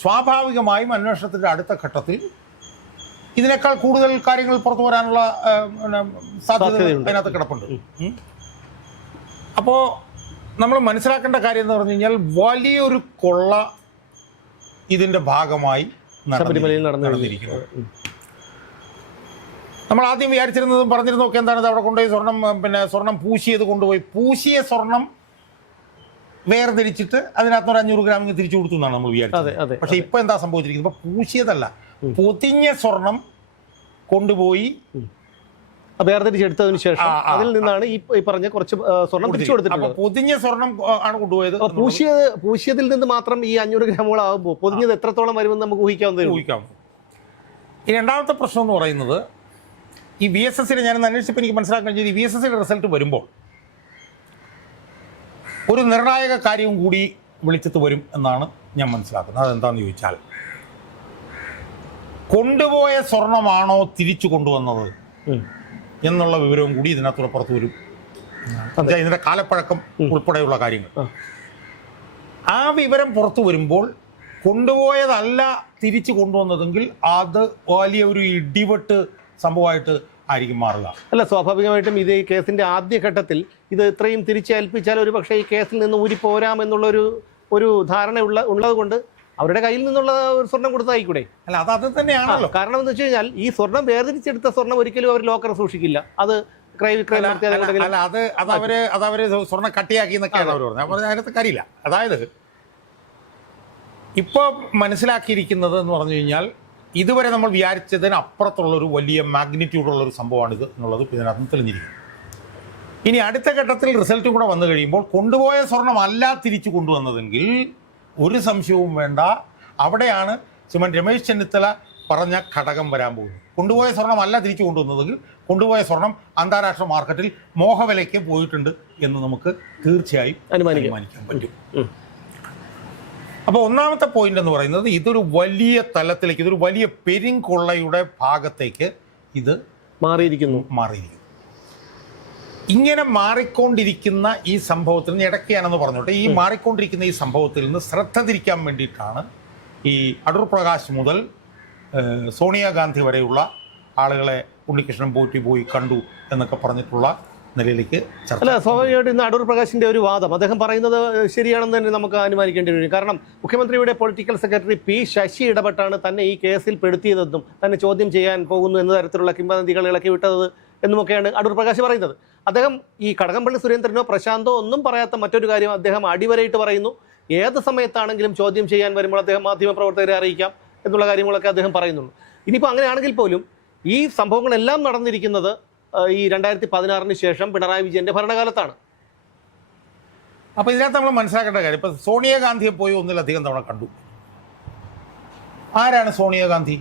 സ്വാഭാവികമായും അന്വേഷണത്തിന്റെ അടുത്ത ഘട്ടത്തിൽ ഇതിനേക്കാൾ കൂടുതൽ കാര്യങ്ങൾ പുറത്തു വരാനുള്ള സാധ്യത അതിനകത്ത് കിടപ്പുണ്ട്. അപ്പോൾ നമ്മൾ മനസ്സിലാക്കേണ്ട കാര്യം എന്ന് പറഞ്ഞു കഴിഞ്ഞാൽ വലിയൊരു കൊള്ള ഇതിന്റെ ഭാഗമായി ശബരിമലയിൽ നടന്നിരിക്കുന്നത്. നമ്മൾ ആദ്യം വിചാരിച്ചിരുന്നതും പറഞ്ഞിരുന്നതൊക്കെ എന്താണ്, അവിടെ കൊണ്ടുപോയി സ്വർണം പൂശിയത് കൊണ്ടുപോയി പൂശിയ സ്വർണം വേർതിരിച്ചിട്ട് അതിനകത്ത് ഒരു 500 ഗ്രാം തിരിച്ചു കൊടുത്തു എന്നാണ് നമ്മൾ വിചാരിച്ചത്. പക്ഷെ ഇപ്പൊ എന്താ സംഭവിച്ചിരിക്കുന്നത്? ഇപ്പൊ പൂശിയതല്ല, പൊതിഞ്ഞ സ്വർണം കൊണ്ടുപോയി വേർതിരിച്ചെടുത്തതിനു ശേഷം അതിൽ നിന്നാണ് ഈ പറഞ്ഞ കുറച്ച് സ്വർണം തിരിച്ചു കൊടുത്തിട്ടുള്ളത്. പൊതിഞ്ഞ സ്വർണം ആണ് കൊണ്ടുപോയത്. പൂശിയതിൽ നിന്ന് മാത്രം ഈ 500 ഗ്രാമോളം ആകുമ്പോൾ പൊതിഞ്ഞത് എത്രത്തോളം വരുമെന്ന് നമുക്ക് ഊഹിക്കാം. ഈ രണ്ടാമത്തെ പ്രശ്നം എന്ന് പറയുന്നത്, ഈ VSSന്റെ ഞാൻ അന്വേഷിച്ചപ്പോൾ എനിക്ക് മനസ്സിലാക്കാൻ കഴിഞ്ഞത്, VSSന്റെ റിസൾട്ട് വരുമ്പോൾ ഒരു നിർണായക കാര്യവും കൂടി വെളിച്ചത്ത് വരും എന്നാണ് ഞാൻ മനസ്സിലാക്കുന്നത്. അതെന്താണെന്ന് ചോദിച്ചാൽ, കൊണ്ടുപോയ സ്വർണമാണോ തിരിച്ചു കൊണ്ടുവന്നത് എന്നുള്ള വിവരവും കൂടി ഇതിനകത്തൂടെ പുറത്തു വരും. ഇതിന്റെ കാലപ്പഴക്കം ഉൾപ്പെടെയുള്ള കാര്യങ്ങൾ. ആ വിവരം പുറത്തു വരുമ്പോൾ കൊണ്ടുപോയതല്ല തിരിച്ചു കൊണ്ടുവന്നതെങ്കിൽ അത് വലിയ ഒരു ഇടിവെട്ട് സംഭവമായിട്ട് ആയിരിക്കും മാറുക. അല്ല, സ്വാഭാവികമായിട്ടും ഇത് ഈ കേസിന്റെ ആദ്യഘട്ടത്തിൽ ഇത് ഇത്രയും തിരിച്ചേൽപ്പിച്ചാൽ ഒരു പക്ഷേ ഈ കേസിൽ നിന്ന് ഊരിപ്പോരാമെന്നുള്ളൊരു ധാരണ ഉള്ളത് കൊണ്ട് അവരുടെ കയ്യിൽ നിന്നുള്ള ഒരു സ്വർണം കൊടുത്തായിക്കൂടെ? അല്ല, അത് തന്നെയാണല്ലോ കാരണം എന്ന് വെച്ച് കഴിഞ്ഞാൽ ഈ സ്വർണം വേർതിരിച്ചെടുത്ത സ്വർണം ഒരിക്കലും അവർ ലോക്കർ സൂക്ഷിക്കില്ല. അത് ക്രയവിക്രയം അതവര് സ്വർണ്ണം കട്ടിയാക്കി എന്നൊക്കെയാണ് അവർ പറഞ്ഞത്. അപ്പോൾ അതിനകത്ത് കാര്യമില്ല. അതായത് ഇപ്പോൾ മനസ്സിലാക്കിയിരിക്കുന്നത് എന്ന് പറഞ്ഞു കഴിഞ്ഞാൽ, ഇതുവരെ നമ്മൾ വിചാരിച്ചതിന് അപ്പുറത്തുള്ളൊരു വലിയ മാഗ്നിറ്റ്യൂഡുള്ളൊരു സംഭവമാണിത് എന്നുള്ളത് ഇതിനകത്ത് തെളിഞ്ഞിരിക്കും. ഇനി അടുത്ത ഘട്ടത്തിൽ റിസൾട്ടും കൂടെ വന്നു കഴിയുമ്പോൾ കൊണ്ടുപോയ സ്വർണ്ണമല്ല തിരിച്ചു കൊണ്ടുവന്നതെങ്കിൽ ഒരു സംശയവും വേണ്ട, അവിടെയാണ് ശ്രീമാൻ രമേശ് ചെന്നിത്തല പറഞ്ഞ ഘടകം വരാൻ പോകുന്നത്. കൊണ്ടുപോയ സ്വർണ്ണമല്ല തിരിച്ചു കൊണ്ടുവന്നതെങ്കിൽ കൊണ്ടുപോയ സ്വർണം അന്താരാഷ്ട്ര മാർക്കറ്റിൽ മോഹവിലയ്ക്ക് പോയിട്ടുണ്ട് എന്ന് നമുക്ക് തീർച്ചയായും അനുമാനിക്കാൻ പറ്റും. അപ്പോൾ ഒന്നാമത്തെ പോയിന്റ് എന്ന് പറയുന്നത്, ഇതൊരു വലിയ തലത്തിലേക്ക്, ഇതൊരു വലിയ പെരുങ്കൊള്ളയുടെ ഭാഗത്തേക്ക് ഇത് മാറിയിരിക്കുന്നു. ഇങ്ങനെ മാറിക്കൊണ്ടിരിക്കുന്ന ഈ സംഭവത്തിൽ നിന്ന് ഇടയ്ക്കാണെന്ന് പറഞ്ഞോട്ടെ, ഈ മാറിക്കൊണ്ടിരിക്കുന്ന ഈ സംഭവത്തിൽ നിന്ന് ശ്രദ്ധ തിരിക്കാൻ വേണ്ടിയിട്ടാണ് ഈ അടൂർ പ്രകാശ് മുതൽ സോണിയാഗാന്ധി വരെയുള്ള ആളുകളെ ഉണ്ണികൃഷ്ണൻ പോയി കണ്ടു എന്നൊക്കെ പറഞ്ഞിട്ടുള്ള നിലയിലേക്ക് ചർച്ച. അല്ല, സ്വാഭാവികമായിട്ടും ഇന്ന് അടൂർ പ്രകാശിന്റെ ഒരു വാദം അദ്ദേഹം പറയുന്നത് ശരിയാണെന്ന് തന്നെ നമുക്ക് അനുമാനിക്കേണ്ടി വരും. കാരണം മുഖ്യമന്ത്രിയുടെ പൊളിറ്റിക്കൽ സെക്രട്ടറി P. ശശി ഇടപെട്ടാണ് തന്നെ ഈ കേസിൽ പെടുത്തിയതെന്നും തന്നെ ചോദ്യം ചെയ്യാൻ പോകുന്നു എന്ന തരത്തിലുള്ള കിംവദന്തികൾ ഇളക്കി വിട്ടത് എന്നുമൊക്കെയാണ് അടൂർ പ്രകാശ് പറയുന്നത്. അദ്ദേഹം ഈ കടകംപള്ളി സുരേന്ദ്രനോ പ്രശാന്തോ ഒന്നും പറയാത്ത മറ്റൊരു കാര്യം അദ്ദേഹം അടിവരയിട്ട് പറയുന്നു. ഏത് സമയത്താണെങ്കിലും ചോദ്യം ചെയ്യാൻ വരുമ്പോൾ അദ്ദേഹം മാധ്യമപ്രവർത്തകരെ അറിയിക്കാം എന്നുള്ള കാര്യങ്ങളൊക്കെ അദ്ദേഹം പറയുന്നുള്ളൂ. ഇനിയിപ്പോൾ അങ്ങനെയാണെങ്കിൽ പോലും ഈ സംഭവങ്ങളെല്ലാം നടന്നിരിക്കുന്നത് ഈ 2016 ശേഷം പിണറായി വിജയന്റെ ഭരണകാലത്താണ്. അപ്പോൾ ഇതിനകത്ത് നമ്മൾ മനസ്സിലാക്കേണ്ട കാര്യം, ഇപ്പം സോണിയാഗാന്ധിയെ പോയി ഒന്നിലധികം തവണ കണ്ടു. ആരാണ് സോണിയാഗാന്ധി?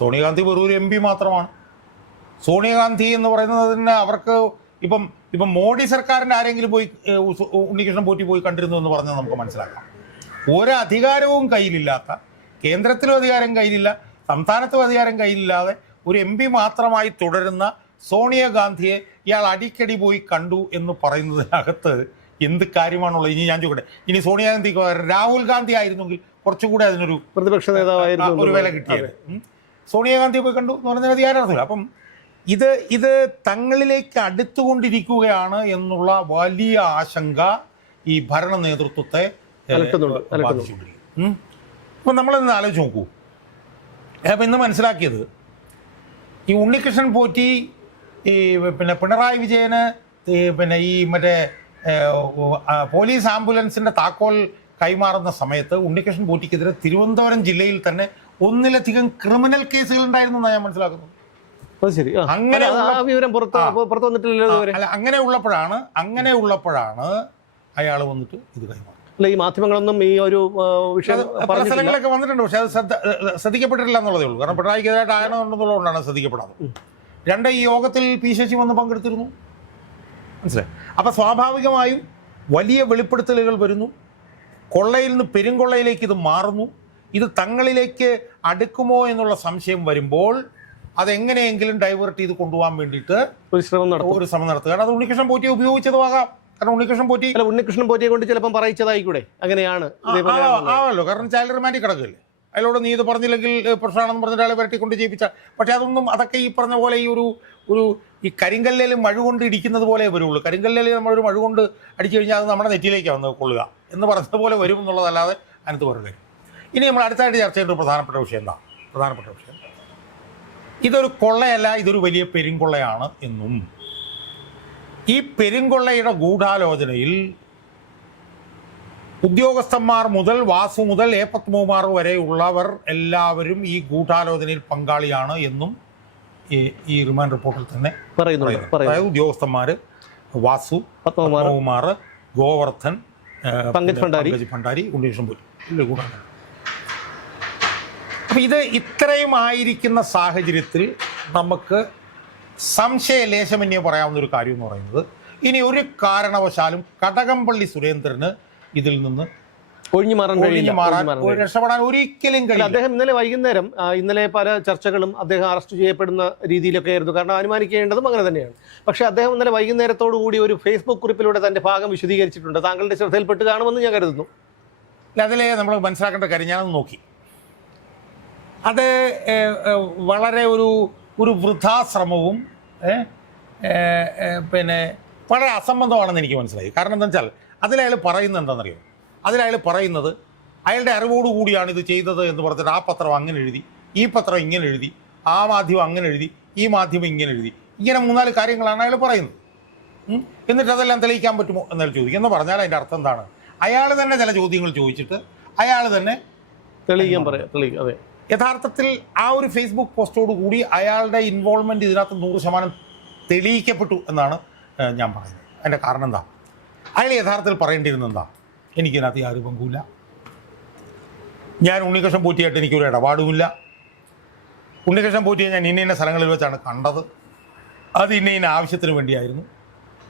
സോണിയാഗാന്ധി വെറും ഒരു MP മാത്രമാണ്. സോണിയാഗാന്ധി എന്ന് പറയുന്നതിന് അവർക്ക് ഇപ്പം മോഡി സർക്കാരിൻ്റെ ആരെങ്കിലും പോയി ഉണ്ണികൃഷ്ണൻ പോയി കണ്ടിരുന്നു എന്ന് പറഞ്ഞാൽ നമുക്ക് മനസ്സിലാക്കാം. ഒരു അധികാരവും കയ്യിലില്ലാത്ത, കേന്ദ്രത്തിലും അധികാരം കയ്യിലില്ല, സംസ്ഥാനത്തും അധികാരം കയ്യിലില്ലാതെ ഒരു MP മാത്രമായി തുടരുന്ന സോണിയാഗാന്ധിയെ ഇയാൾ അടിക്കടി പോയി കണ്ടു എന്ന് പറയുന്നതിനകത്ത് എന്ത് കാര്യമാണുള്ളത്? ഇനി ഞാൻ ചോദിക്കട്ടെ, ഇനി സോണിയാഗാന്ധി രാഹുൽ ഗാന്ധി ആയിരുന്നെങ്കിൽ കുറച്ചുകൂടെ അതിനൊരു പ്രതിപക്ഷ നേതാവായിരുന്നു ഒരു വില കിട്ടിയത്. സോണിയാഗാന്ധിയെ പോയി കണ്ടു എന്ന് പറഞ്ഞാൽ അധികാരമില്ല. അപ്പം ഇത് തങ്ങളിലേക്ക് അടുത്തുകൊണ്ടിരിക്കുകയാണ് എന്നുള്ള വലിയ ആശങ്ക ഈ ഭരണ നേതൃത്വത്തെ ബാധിച്ചുകൊണ്ടിരിക്കും. അപ്പം നമ്മളിന്ന് ആലോചിച്ച് നോക്കൂ. അപ്പം ഇന്ന് മനസ്സിലാക്കിയത്, ഈ ഉണ്ണികൃഷ്ണൻ പോറ്റി പിണറായി വിജയന് ഈ മറ്റേ പോലീസ് ആംബുലൻസിൻ്റെ താക്കോൽ കൈമാറുന്ന സമയത്ത് ഉണ്ണികൃഷ്ണൻ പോറ്റിക്കെതിരെ തിരുവനന്തപുരം ജില്ലയിൽ തന്നെ ഒന്നിലധികം ക്രിമിനൽ കേസുകൾ ഉണ്ടായിരുന്നു എന്നാണ് ഞാൻ മനസ്സിലാക്കുന്നത്. അങ്ങനെ ഉള്ളപ്പോഴാണ് അയാൾ വന്നിട്ട് ഇത് കൈമാറുന്നത്. അല്ല, ഈ മാധ്യമങ്ങളൊന്നും ഈ ഒരു വിഷയം പല സ്ഥലങ്ങളിലൊക്കെ വന്നിട്ടുണ്ട്, പക്ഷെ അത് ശ്രദ്ധിക്കപ്പെട്ടിട്ടില്ല എന്നുള്ളതേ ഉള്ളൂ. കാരണം പിണറായിക്കെതിരായിട്ട് ആയണമെന്നുള്ളതുകൊണ്ടാണ് ശ്രദ്ധിക്കപ്പെടാത്തത്. ഈ യോഗത്തിൽ P. ശശി വന്ന് പങ്കെടുത്തിരുന്നു, മനസ്സിലായി. അപ്പം സ്വാഭാവികമായും വലിയ വെളിപ്പെടുത്തലുകൾ വരുന്നു. കൊള്ളയിൽ നിന്ന് പെരുങ്കൊള്ളയിലേക്ക് ഇത് മാറുന്നു. ഇത് തങ്ങളിലേക്ക് അടുക്കുമോ എന്നുള്ള സംശയം വരുമ്പോൾ അതെങ്ങനെയെങ്കിലും ഡൈവേർട്ട് ചെയ്ത് കൊണ്ടുപോകാൻ വേണ്ടിയിട്ട് ഒരു ശ്രമം നടത്തുക. അത് ഉണ്ണികൃഷ്ണൻ പോറ്റിയെ ഉപയോഗിച്ചതുമാകാം. കാരണം ഉണ്ണികൃഷ്ണൻ പോറ്റി അല്ല, ഉണ്ണികൃഷ്ണൻ പോറ്റിയെ കൊണ്ട് ചിലപ്പം പറയിച്ചതായിക്കൂടെ, അങ്ങനെയാണ് ഇതേപോലെ ആണല്ലോ. കാരണം ചൈൽഡ് റിമാൻഡിൽ കിടക്കില്ലേ, അതിലൂടെ നീ ഇത് പറഞ്ഞില്ലെങ്കിൽ പ്രശ്നമാണെന്ന് പറഞ്ഞിട്ട് ആളെ വരട്ടിക്കൊണ്ട് ചെയ്യിപ്പിച്ച. പക്ഷെ അതൊക്കെ ഈ പറഞ്ഞ പോലെ ഈ കരിങ്കല്ലിൽ മഴ കൊണ്ട് ഇടിക്കുന്നത് പോലെ വരുള്ളൂ. കരിങ്കല്ലിൽ നമ്മളൊരു മഴ കൊണ്ട് അടിച്ചു കഴിഞ്ഞാൽ അത് നമ്മുടെ നെറ്റിയിലേക്ക് വന്ന് കൊള്ളുക എന്ന് പറഞ്ഞതുപോലെ വരും എന്നുള്ളതല്ലാതെ അതിനകത്ത് വേറെ കാര്യം. ഇനി നമ്മൾ അടുത്തായിട്ട് ചർച്ച ചെയ്യേണ്ട ഒരു പ്രധാനപ്പെട്ട വിഷയം ഇതൊരു കൊള്ളയല്ല, ഇതൊരു വലിയ പെരുങ്കൊള്ളയാണ് എന്നും ഈ പെരുങ്കൊള്ളയുടെ ഗൂഢാലോചനയിൽ ഉദ്യോഗസ്ഥന്മാർ മുതൽ വാസു മുതൽ പത്മകുമാർ വരെയുള്ളവർ എല്ലാവരും ഈ ഗൂഢാലോചനയിൽ പങ്കാളിയാണ് എന്നും ഈ റിമാൻഡ് റിപ്പോർട്ടിൽ തന്നെ പറയുന്നു. അതായത് ഉദ്യോഗസ്ഥന്മാർ വാസു, പത്മകുമാർ, ഗോവർദ്ധൻ, പങ്കജ് ഭണ്ഡാരി, ഉണ്ണികൃഷ്ണൻ പോറ്റി ഗൂഢാലോചന. അപ്പം ഇത് ഇത്രയും ആയിരിക്കുന്ന സാഹചര്യത്തിൽ നമുക്ക് സംശയലേശമന്യേ പറയാവുന്ന ഒരു കാര്യം എന്ന് പറയുന്നത്, ഇനി ഒരു കാരണവശാലും കടകംപള്ളി സുരേന്ദ്രന് ഇതിൽ നിന്ന് രക്ഷപ്പെടാൻ ഒരിക്കലും കഴിയില്ല. അദ്ദേഹം ഇന്നലെ പല ചർച്ചകളും അദ്ദേഹം അറസ്റ്റ് ചെയ്യപ്പെടുന്ന രീതിയിലൊക്കെ ആയിരുന്നു. കാരണം അനുമാനിക്കേണ്ടതും അങ്ങനെ തന്നെയാണ്. പക്ഷേ അദ്ദേഹം ഇന്നലെ വൈകുന്നേരത്തോടു കൂടി ഒരു ഫേസ്ബുക്ക് കുറിപ്പിലൂടെ തന്റെ ഭാഗം വിശദീകരിച്ചിട്ടുണ്ട്. താങ്കളുടെ ശ്രദ്ധയിൽപ്പെട്ട് കാണുമെന്ന് ഞാൻ കരുതുന്നു. അതിലെ നമ്മൾ മനസ്സിലാക്കേണ്ട കാര്യം ഞാനത് നോക്കി. അത് വളരെ ഒരു വൃഥാശ്രമവും പിന്നെ വളരെ അസംബന്ധമാണെന്ന് എനിക്ക് മനസ്സിലായി. കാരണം എന്താ വെച്ചാൽ അതിലയാൾ പറയുന്നത് എന്താണെന്നറിയോ, അതിലയാൾ പറയുന്നത് അയാളുടെ അറിവോടുകൂടിയാണ് ഇത് ചെയ്തത് എന്ന് പറഞ്ഞിട്ട് ആ പത്രം അങ്ങനെ എഴുതി, ഈ പത്രം ഇങ്ങനെ എഴുതി, ആ മാധ്യമം അങ്ങനെ എഴുതി, ഈ മാധ്യമം ഇങ്ങനെ എഴുതി, ഇങ്ങനെ 3-4 കാര്യങ്ങളാണ് അയാൾ പറയുന്നത്. എന്നിട്ട് അതെല്ലാം തെളിയിക്കാൻ പറ്റുമോ എന്നയാൾ ചോദിക്കും. എന്ന് പറഞ്ഞാൽ അതിൻ്റെ അർത്ഥം എന്താണ്? അയാൾ തന്നെ ചില ചോദ്യങ്ങൾ ചോദിച്ചിട്ട് അയാൾ തന്നെ തെളിയിക്കാൻ പറയാം. അതെ, യഥാർത്ഥത്തിൽ ആ ഒരു ഫേസ്ബുക്ക് പോസ്റ്റോട് കൂടി അയാളുടെ ഇൻവോൾവ്മെൻറ്റ് ഇതിനകത്ത് 100% തെളിയിക്കപ്പെട്ടു എന്നാണ് ഞാൻ പറയുന്നത്. അതിൻ്റെ കാരണം എന്താ? അയാൾ യഥാർത്ഥത്തിൽ പറയേണ്ടിയിരുന്നത് എന്താ? എനിക്കിതിനകത്ത് യാതൊരു പങ്കുമില്ല, ഞാൻ ഉണ്ണികൃഷ്ണൻ പോറ്റിയായിട്ട് എനിക്കൊരു ഇടപാടുമില്ല, ഉണ്ണികൃഷ്ണൻ പോറ്റിയെ ഞാൻ ഇന്ന സ്ഥലങ്ങളിൽ വെച്ചാണ് കണ്ടത്, അത് ഇന്ന ആവശ്യത്തിന് വേണ്ടിയായിരുന്നു,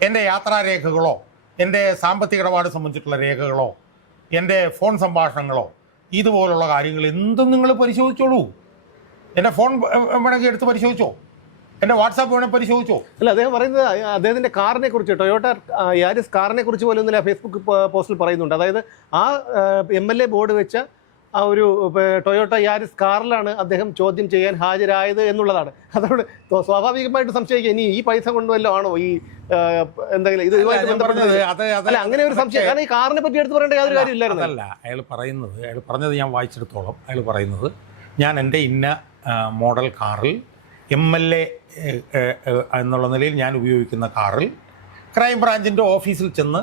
എൻ്റെ യാത്രാരേഖകളോ എൻ്റെ സാമ്പത്തിക ഇടപാട് സംബന്ധിച്ചിട്ടുള്ള രേഖകളോ എൻ്റെ ഫോൺ സംഭാഷണങ്ങളോ ഇതുപോലുള്ള കാര്യങ്ങൾ എന്തും നിങ്ങൾ പരിശോധിച്ചോളൂ. എൻ്റെ ഫോൺ വേണമെങ്കിൽ എടുത്ത് പരിശോധിച്ചോ, എൻ്റെ വാട്സാപ്പ് വേണമെങ്കിൽ പരിശോധിച്ചോ. അല്ല, അദ്ദേഹം പറയുന്നത് അദ്ദേഹത്തിൻ്റെ കാറിനെ കുറിച്ച്, ടൊയോട്ട യാരിസ് കാറിനെ കുറിച്ച് പോലും ഇന്നലെ ഫേസ്ബുക്ക് പോസ്റ്റിൽ പറയുന്നുണ്ട്. അതായത് ആ MLA ബോർഡ് വെച്ച ആ ഒരു ടൊയോട്ട യാരിസ് കാറിലാണ് അദ്ദേഹം ചോദ്യം ചെയ്യാൻ ഹാജരായത് എന്നുള്ളതാണ്. അതോട് സ്വാഭാവികമായിട്ട് സംശയിക്കുക, ഇനി ഈ പൈസ കൊണ്ടുവല്ലോ ആണോ ഈ എന്തെങ്കിലും ഇതുമായിട്ട് ബന്ധപ്പെട്ടത്? അല്ല, അങ്ങനെ ഒരു സംശയം. കാരണം ഈ കാറിനെ പറ്റി എടുത്ത് പറയേണ്ട യാതൊരു കാര്യമില്ലായിരുന്നു. അല്ല, അയാൾ പറഞ്ഞത് ഞാൻ വായിച്ചെടുത്തോളം അയാൾ പറയുന്നത്, ഞാൻ എൻ്റെ ഇന്ന മോഡൽ കാറിൽ MLA എന്നുള്ള നിലയിൽ ഞാൻ ഉപയോഗിക്കുന്ന കാറിൽ ക്രൈം ബ്രാഞ്ചിൻ്റെ ഓഫീസിൽ ചെന്ന്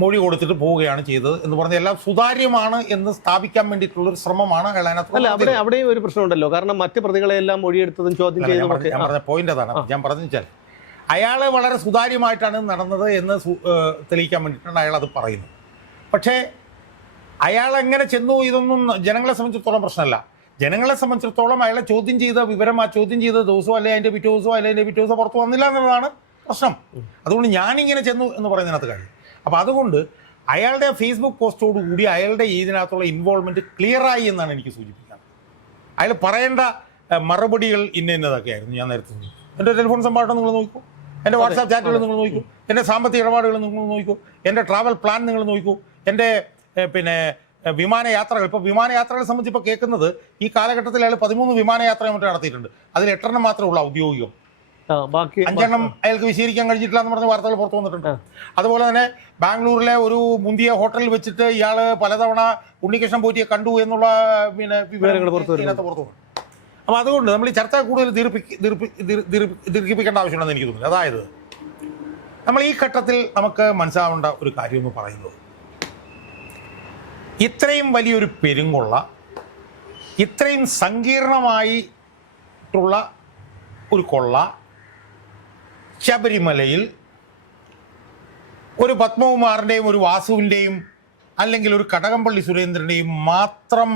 മൊഴി കൊടുത്തിട്ട് പോവുകയാണ് ചെയ്തത് എന്ന് പറഞ്ഞാൽ എല്ലാം സുതാര്യമാണ് എന്ന് സ്ഥാപിക്കാൻ വേണ്ടിയിട്ടുള്ളൊരു ശ്രമമാണ് അയാൾ അതിനകത്ത്. അല്ല, അവിടെയും ഒരു പ്രശ്നമുണ്ടല്ലോ. കാരണം മറ്റ് പ്രതികളെല്ലാം മൊഴിയെടുത്തതും ചോദ്യം ചെയ്തതും. ഞാൻ പറഞ്ഞ പോയിന്റ് അതാണ്. ഞാൻ പറഞ്ഞു വെച്ചാൽ അയാൾ വളരെ സുതാര്യമായിട്ടാണ് നടന്നത് എന്ന് തെളിയിക്കാൻ വേണ്ടിയിട്ടാണ് അയാൾ അത് പറയുന്നത്. പക്ഷേ അയാൾ എങ്ങനെ ചെന്നു ഇതൊന്നും ജനങ്ങളെ സംബന്ധിച്ചിടത്തോളം പ്രശ്നമല്ല. ജനങ്ങളെ സംബന്ധിച്ചിടത്തോളം അയാളെ ചോദ്യം ചെയ്ത വിവരം ആ ചോദ്യം ചെയ്ത ദിവസമോ അല്ലെങ്കിൽ അതിൻ്റെ പിറ്റേ ദിവസമോ അല്ലെങ്കിൽ അതിൻ്റെ പിറ്റേ ദിവസം പുറത്ത് വന്നില്ല എന്നുള്ളതാണ് പ്രശ്നം. അതുകൊണ്ട് ഞാനിങ്ങനെ ചെന്നു എന്ന് പറയുന്നതിനകത്ത് കാര്യം. അപ്പോൾ അതുകൊണ്ട് അയാളുടെ ഫേസ്ബുക്ക് പോസ്റ്റോട് കൂടി അയാളുടെ ഇതിനകത്തുള്ള ഇൻവോൾവ്മെൻറ്റ് ക്ലിയറായി എന്നാണ് എനിക്ക് സൂചിപ്പിക്കുന്നത്. അയാൾ പറയേണ്ട മറുപടികൾ ഇന്നതൊക്കെ ആയിരുന്നു. ഞാൻ നേരത്തെ എൻ്റെ ടെലിഫോൺ സംഭാഷണം നിങ്ങൾ നോക്കൂ, എൻ്റെ വാട്സാപ്പ് ചാറ്റുകൾ നിങ്ങൾ നോക്കൂ, എൻ്റെ സാമ്പത്തിക ഇടപാടുകൾ നിങ്ങൾ നോക്കൂ, എൻ്റെ ട്രാവൽ പ്ലാൻ നിങ്ങൾ നോക്കൂ, എൻ്റെ വിമാനയാത്രകൾ. ഇപ്പോൾ വിമാനയാത്രകളെ സംബന്ധിച്ച് ഇപ്പോൾ കേൾക്കുന്നത് ഈ കാലഘട്ടത്തിൽ അയാൾ 13 വിമാനയാത്ര മറ്റും നടത്തിയിട്ടുണ്ട്. അതിൽ 8 എണ്ണം മാത്രമേ ഉള്ളൂ ഔദ്യോഗികം, 5 എണ്ണം അയാൾക്ക് വിശദീകരിക്കാൻ കഴിഞ്ഞിട്ടില്ല എന്ന് പറഞ്ഞ വാർത്തകൾ പുറത്തു വന്നിട്ടുണ്ട്. അതുപോലെ തന്നെ ബാംഗ്ലൂരിലെ ഒരു മുന്തിയ ഹോട്ടലിൽ വെച്ചിട്ട് ഇയാൾ പലതവണ ഉണ്ണികൃഷ്ണൻ പോറ്റിയെ കണ്ടു എന്നുള്ള വിവരങ്ങൾ പുറത്തു വന്നു. അപ്പോൾ അതുകൊണ്ട് നമ്മൾ ഈ ചർച്ച കൂടുതൽ ദീർഘിപ്പിക്കേണ്ട ആവശ്യമുണ്ടെന്ന് എനിക്ക് തോന്നുന്നു. അതായത് നമ്മൾ ഈ ഘട്ടത്തിൽ നമുക്ക് മനസ്സിലാവേണ്ട ഒരു കാര്യം എന്ന് പറയുന്നത്, ഇത്രയും വലിയൊരു പെരുങ്കൊള്ള, ഇത്രയും സങ്കീർണമായിട്ടുള്ള ഒരു കൊള്ള ശബരിമലയിൽ ഒരു പത്മകുമാറിൻ്റെയും ഒരു വാസുവിൻ്റെയും അല്ലെങ്കിൽ ഒരു കടകംപള്ളി സുരേന്ദ്രൻ്റെയും മാത്രം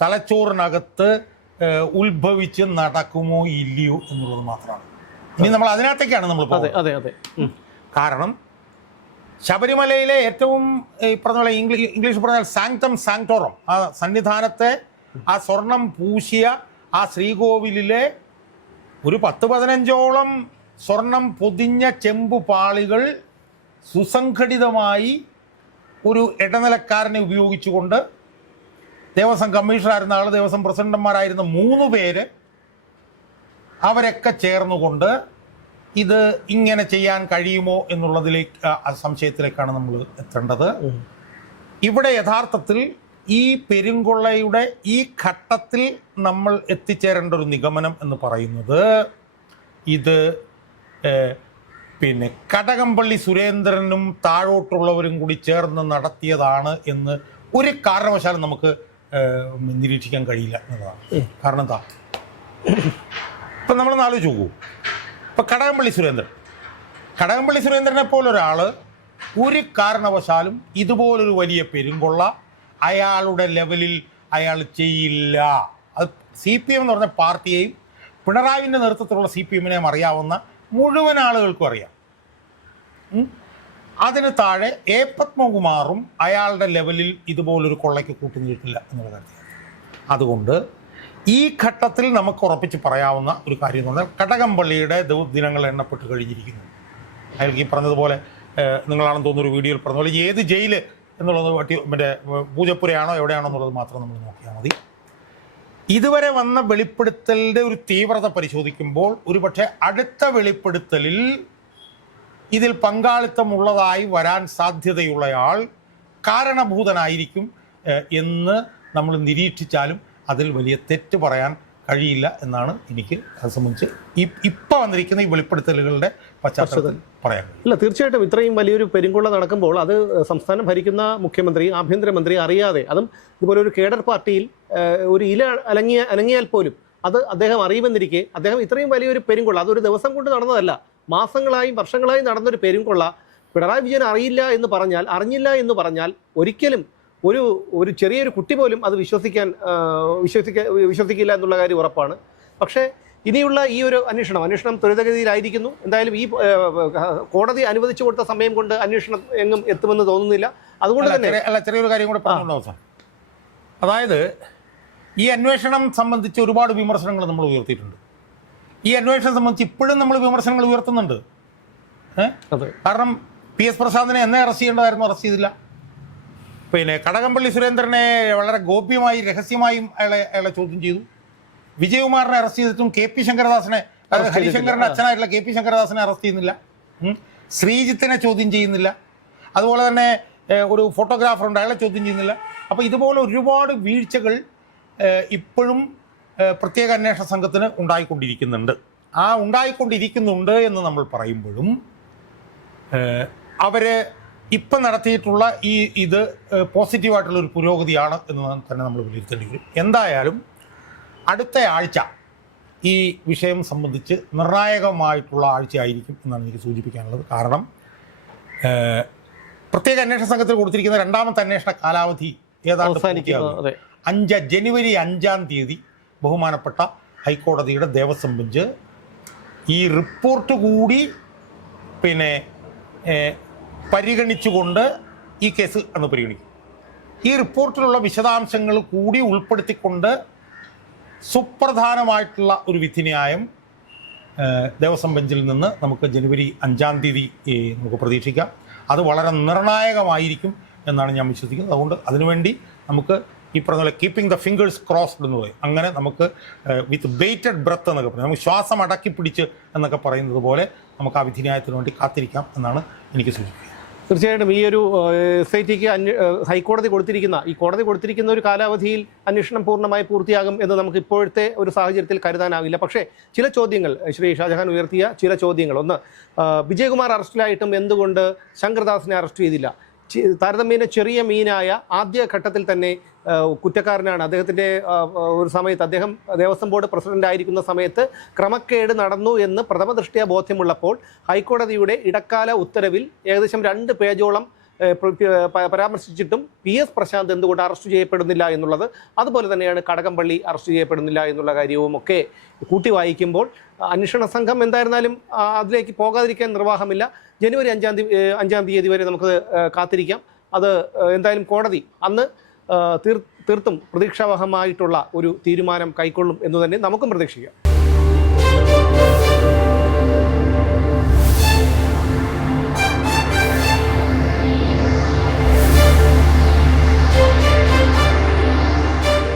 തലച്ചോറിനകത്ത് ഉത്ഭവിച്ച് നടക്കുമോ ഇല്ലയോ എന്നുള്ളത് മാത്രമാണ്. ഇനി നമ്മൾ അതിനകത്തേക്കാണ് നമ്മൾ പോകുന്നത്. കാരണം ശബരിമലയിലെ ഏറ്റവും ഈ പറഞ്ഞ പോലെ ഇംഗ്ലീഷ് പറഞ്ഞാൽ സാങ്ക്ടം സാങ്ക്ടോറം, ആ സന്നിധാനത്തെ ആ സ്വർണം പൂശിയ ആ ശ്രീകോവിലിലെ ഒരു 10-15ഓളം സ്വർണം പൊതിഞ്ഞ ചെമ്പുപാളികൾ സുസംഘടിതമായി ഒരു ഇടനിലക്കാരനെ ഉപയോഗിച്ചുകൊണ്ട് ദേവസ്വം കമ്മീഷണറായിരുന്ന ആൾ, ദേവസ്വം പ്രസിഡന്റുമാരായിരുന്ന 3 പേര് അവരൊക്കെ ചേർന്നുകൊണ്ട് ഇത് ഇങ്ങനെ ചെയ്യാൻ കഴിയുമോ എന്നുള്ളതിലേക്ക് സംശയത്തിലേക്കാണ് നമ്മൾ എത്തേണ്ടത്. ഇവിടെ യഥാർത്ഥത്തിൽ ഈ പെരുങ്കൊള്ളയുടെ ഈ ഘട്ടത്തിൽ നമ്മൾ എത്തിച്ചേരേണ്ട ഒരു നിഗമനം എന്ന് പറയുന്നത് ഇത് പിന്നെ കടകംപള്ളി സുരേന്ദ്രനും താഴോട്ടുള്ളവരും കൂടി ചേർന്ന് നടത്തിയതാണ് എന്ന് ഒരു കാരണവശാലും നമുക്ക് നിരീക്ഷിക്കാൻ കഴിയില്ല എന്നതാണ്. കാരണം എന്താ, ഇപ്പം നമ്മളൊന്ന് ആലോചിച്ച് നോക്കൂ. ഇപ്പം കടകംപള്ളി സുരേന്ദ്രനെ പോലൊരാൾ ഒരു കാരണവശാലും ഇതുപോലൊരു വലിയ പെരുങ്കൊള്ള അയാളുടെ ലെവലിൽ അയാൾ ചെയ്യില്ല. അത് CPM എന്ന് പറഞ്ഞ പാർട്ടിയെയും പിണറായിൻ്റെ നേതൃത്വത്തിലുള്ള CPM-നെയും അറിയാവുന്ന മുഴുവൻ ആളുകൾക്കും അറിയാം. അതിന് താഴെ A. പത്മകുമാറും അയാളുടെ ലെവലിൽ ഇതുപോലൊരു കൊള്ളയ്ക്ക് കൂട്ടുനിൽക്കില്ല എന്നുള്ള കാര്യത്തിൽ. അതുകൊണ്ട് ഈ ഘട്ടത്തിൽ നമുക്ക് ഉറപ്പിച്ച് പറയാവുന്ന ഒരു കാര്യം എന്ന് പറഞ്ഞാൽ കടകംപള്ളിയുടെ ദിനങ്ങൾ എണ്ണപ്പെട്ട് കഴിഞ്ഞിരിക്കുന്നു. അയാൾക്ക് ഈ പറഞ്ഞതുപോലെ നിങ്ങളാണെന്ന് തോന്നുന്ന ഒരു വീഡിയോയിൽ പറഞ്ഞ പോലെ ഏത് ജയിൽ എന്നുള്ളത് മറ്റേ പൂജപ്പുരയാണോ എവിടെയാണോ എന്നുള്ളത് മാത്രം നമ്മൾ നോക്കിയാൽ മതി. ഇതുവരെ വന്ന വെളിപ്പെടുത്തലിൻ്റെ ഒരു തീവ്രത പരിശോധിക്കുമ്പോൾ ഒരുപക്ഷെ അടുത്ത വെളിപ്പെടുത്തലിൽ ഇതിൽ പങ്കാളിത്തമുള്ളതായി വരാൻ സാധ്യതയുള്ളയാൾ കാരണഭൂതനായിരിക്കും എന്ന് നമ്മൾ നിരീക്ഷിച്ചാലും അതിൽ വലിയ തെറ്റ് പറയാൻ കഴിയില്ല എന്നാണ് എനിക്ക് അത് സംബന്ധിച്ച് ഇപ്പം വന്നിരിക്കുന്ന ഈ വെളിപ്പെടുത്തലുകളുടെ പശ്ചാത്തലത്തിൽ പറയാൻ. ഇല്ല, തീർച്ചയായിട്ടും ഇത്രയും വലിയൊരു പെരുങ്കൊള്ള നടക്കുമ്പോൾ അത് സംസ്ഥാനം ഭരിക്കുന്ന മുഖ്യമന്ത്രി, ആഭ്യന്തരമന്ത്രി അറിയാതെ, അതും ഇതുപോലെ ഒരു കേഡർ പാർട്ടിയിൽ ഒരു ഇല അനങ്ങിയാൽ പോലും അത് അദ്ദേഹം അറിയുമെന്നിരിക്കെ അദ്ദേഹം ഇത്രയും വലിയൊരു പെരുങ്കൊള്ള, അതൊരു ദിവസം കൊണ്ട് നടന്നതല്ല, മാസങ്ങളായും വർഷങ്ങളായും നടന്നൊരു പെരുങ്കൊള്ള പിണറായി വിജയൻ അറിഞ്ഞില്ല എന്ന് പറഞ്ഞാൽ ഒരിക്കലും ഒരു ചെറിയൊരു കുട്ടി പോലും അത് വിശ്വസിക്കില്ല എന്നുള്ള കാര്യം ഉറപ്പാണ്. പക്ഷേ ഇനിയുള്ള ഈ ഒരു അന്വേഷണം ത്വരിതഗതിയിലായിരിക്കുന്നു. എന്തായാലും ഈ കോടതി അനുവദിച്ചു കൊടുത്ത സമയം കൊണ്ട് അന്വേഷണം എങ്ങും എത്തുമെന്ന് തോന്നുന്നില്ല. അതുകൊണ്ട് തന്നെ ചെറിയൊരു കാര്യം കൂടെ പറഞ്ഞുണ്ടാവും. അതായത് ഈ അന്വേഷണം സംബന്ധിച്ച് ഒരുപാട് വിമർശനങ്ങൾ നമ്മൾ ഉയർത്തിയിട്ടുണ്ട്. ഈ അന്വേഷണം സംബന്ധിച്ച് ഇപ്പോഴും നമ്മൾ വിമർശനങ്ങൾ ഉയർത്തുന്നുണ്ട്. കാരണം PS പ്രസാദിനെ എന്നെ അറസ്റ്റ് ചെയ്യേണ്ടതായിരുന്നു, അറസ്റ്റ് ചെയ്തില്ല. പിന്നെ കടകംപള്ളി സുരേന്ദ്രനെ വളരെ ഗോപ്യമായി രഹസ്യമായും അയാളെ ചോദ്യം ചെയ്തു. വിജയകുമാറിനെ അറസ്റ്റ് ചെയ്തിട്ടും KP ശങ്കരദാസിനെ, ഹരിശങ്കറിന്റെ അച്ഛനായിട്ടുള്ള KP ശങ്കരദാസിനെ അറസ്റ്റ് ചെയ്യുന്നില്ല. ശ്രീജിത്തിനെ ചോദ്യം ചെയ്യുന്നില്ല. അതുപോലെ തന്നെ ഒരു ഫോട്ടോഗ്രാഫറുണ്ട്, അയാളെ ചോദ്യം ചെയ്യുന്നില്ല. അപ്പോൾ ഇതുപോലെ ഒരുപാട് വീഴ്ചകൾ ഇപ്പോഴും പ്രത്യേക അന്വേഷണ സംഘത്തിന് ഉണ്ടായിക്കൊണ്ടിരിക്കുന്നുണ്ട് എന്ന് നമ്മൾ പറയുമ്പോഴും അവർ ഇപ്പം നടത്തിയിട്ടുള്ള ഇത് പോസിറ്റീവായിട്ടുള്ളൊരു പുരോഗതിയാണ് എന്ന് തന്നെ നമ്മൾ വിലയിരുത്തേണ്ടി വരും. എന്തായാലും അടുത്ത ആഴ്ച ഈ വിഷയം സംബന്ധിച്ച് നിർണായകമായിട്ടുള്ള ആഴ്ചയായിരിക്കും എന്നാണ് എനിക്ക് സൂചിപ്പിക്കാനുള്ളത്. കാരണം പ്രത്യേക അന്വേഷണ സംഘത്തിൽ കൊടുത്തിരിക്കുന്ന രണ്ടാമത്തെ അന്വേഷണ കാലാവധി ഏതാണ്ട് ജനുവരി 5-ാം തീയതി ബഹുമാനപ്പെട്ട ഹൈക്കോടതിയുടെ ദേവസ്വം ബെഞ്ച് ഈ റിപ്പോർട്ട് കൂടി പിന്നെ പരിഗണിച്ചുകൊണ്ട് ഈ കേസ് അന്ന് പരിഗണിക്കും. ഈ റിപ്പോർട്ടിലുള്ള വിശദാംശങ്ങൾ കൂടി ഉൾപ്പെടുത്തിക്കൊണ്ട് സുപ്രധാനമായിട്ടുള്ള ഒരു വിധിന്യായം ദേവസ്വം ബെഞ്ചിൽ നിന്ന് നമുക്ക് ജനുവരി 5-ാം തീയതി നമുക്ക് പ്രതീക്ഷിക്കാം. അത് വളരെ നിർണായകമായിരിക്കും എന്നാണ് ഞാൻ വിശ്വസിക്കുന്നത്. അതുകൊണ്ട് അതിനുവേണ്ടി നമുക്ക് ഈ പറഞ്ഞ പോലെ കീപ്പിംഗ് ദ ഫിംഗേഴ്സ് ക്രോസ്ഡ് എന്ന് പറയും, അങ്ങനെ നമുക്ക് വിത്ത് ബെയ്റ്റഡ് ബ്രത്ത് എന്നൊക്കെ പറയും, നമുക്ക് ശ്വാസം അടക്കി പിടിച്ച് എന്നൊക്കെ പറയുന്നത് പോലെ നമുക്ക് ആ വിധിന്യായത്തിന് വേണ്ടി കാത്തിരിക്കാം എന്നാണ് എനിക്ക് സൂചിപ്പിക്കുന്നത്. തീർച്ചയായിട്ടും ഈ ഒരു SITക്ക് ഹൈക്കോടതി കൊടുത്തിരിക്കുന്ന ഒരു കാലാവധിയിൽ അന്വേഷണം പൂർണ്ണമായി പൂർത്തിയാകും എന്ന് നമുക്ക് ഇപ്പോഴത്തെ ഒരു സാഹചര്യത്തിൽ കരുതാനാവില്ല. പക്ഷേ ചില ചോദ്യങ്ങൾ, ശ്രീ ഷാജഹാൻ ഉയർത്തിയ ചില ചോദ്യങ്ങൾ, ഒന്ന്, വിജയകുമാർ അറസ്റ്റിലായിട്ടും എന്തുകൊണ്ട് ശങ്കർദാസിനെ അറസ്റ്റ് ചെയ്തില്ല? താരതമ്യേന ചെറിയ മീനായ ആദ്യ ഘട്ടത്തിൽ തന്നെ കുറ്റക്കാരനാണ്. അദ്ദേഹത്തിൻ്റെ ഒരു സമയത്ത് അദ്ദേഹം ദേവസ്വം ബോർഡ് പ്രസിഡന്റ് ആയിരിക്കുന്ന സമയത്ത് ക്രമക്കേട് നടന്നു എന്ന് പ്രഥമദൃഷ്ട്യാ ബോധ്യമുള്ളപ്പോൾ ഹൈക്കോടതിയുടെ ഇടക്കാല ഉത്തരവിൽ ഏകദേശം 2 പേജോളം പരാമർശിച്ചിട്ടും PS പ്രശാന്ത് എന്തുകൊണ്ട് അറസ്റ്റ് ചെയ്യപ്പെടുന്നില്ല എന്നുള്ളത്, അതുപോലെ തന്നെയാണ് കടകംപള്ളി അറസ്റ്റ് ചെയ്യപ്പെടുന്നില്ല എന്നുള്ള കാര്യവും ഒക്കെ കൂട്ടി വായിക്കുമ്പോൾ അന്വേഷണ സംഘം എന്തായിരുന്നാലും അതിലേക്ക് പോകാതിരിക്കാൻ നിർവാഹമില്ല. ജനുവരി 5-ാം തീയതി വരെ നമുക്ക് കാത്തിരിക്കാം. അത് എന്തായാലും കോടതി അന്ന് തീർത്തും പ്രതീക്ഷാവഹമായിട്ടുള്ള ഒരു തീരുമാനം കൈക്കൊള്ളും എന്ന് തന്നെ നമുക്കും പ്രതീക്ഷിക്കാം.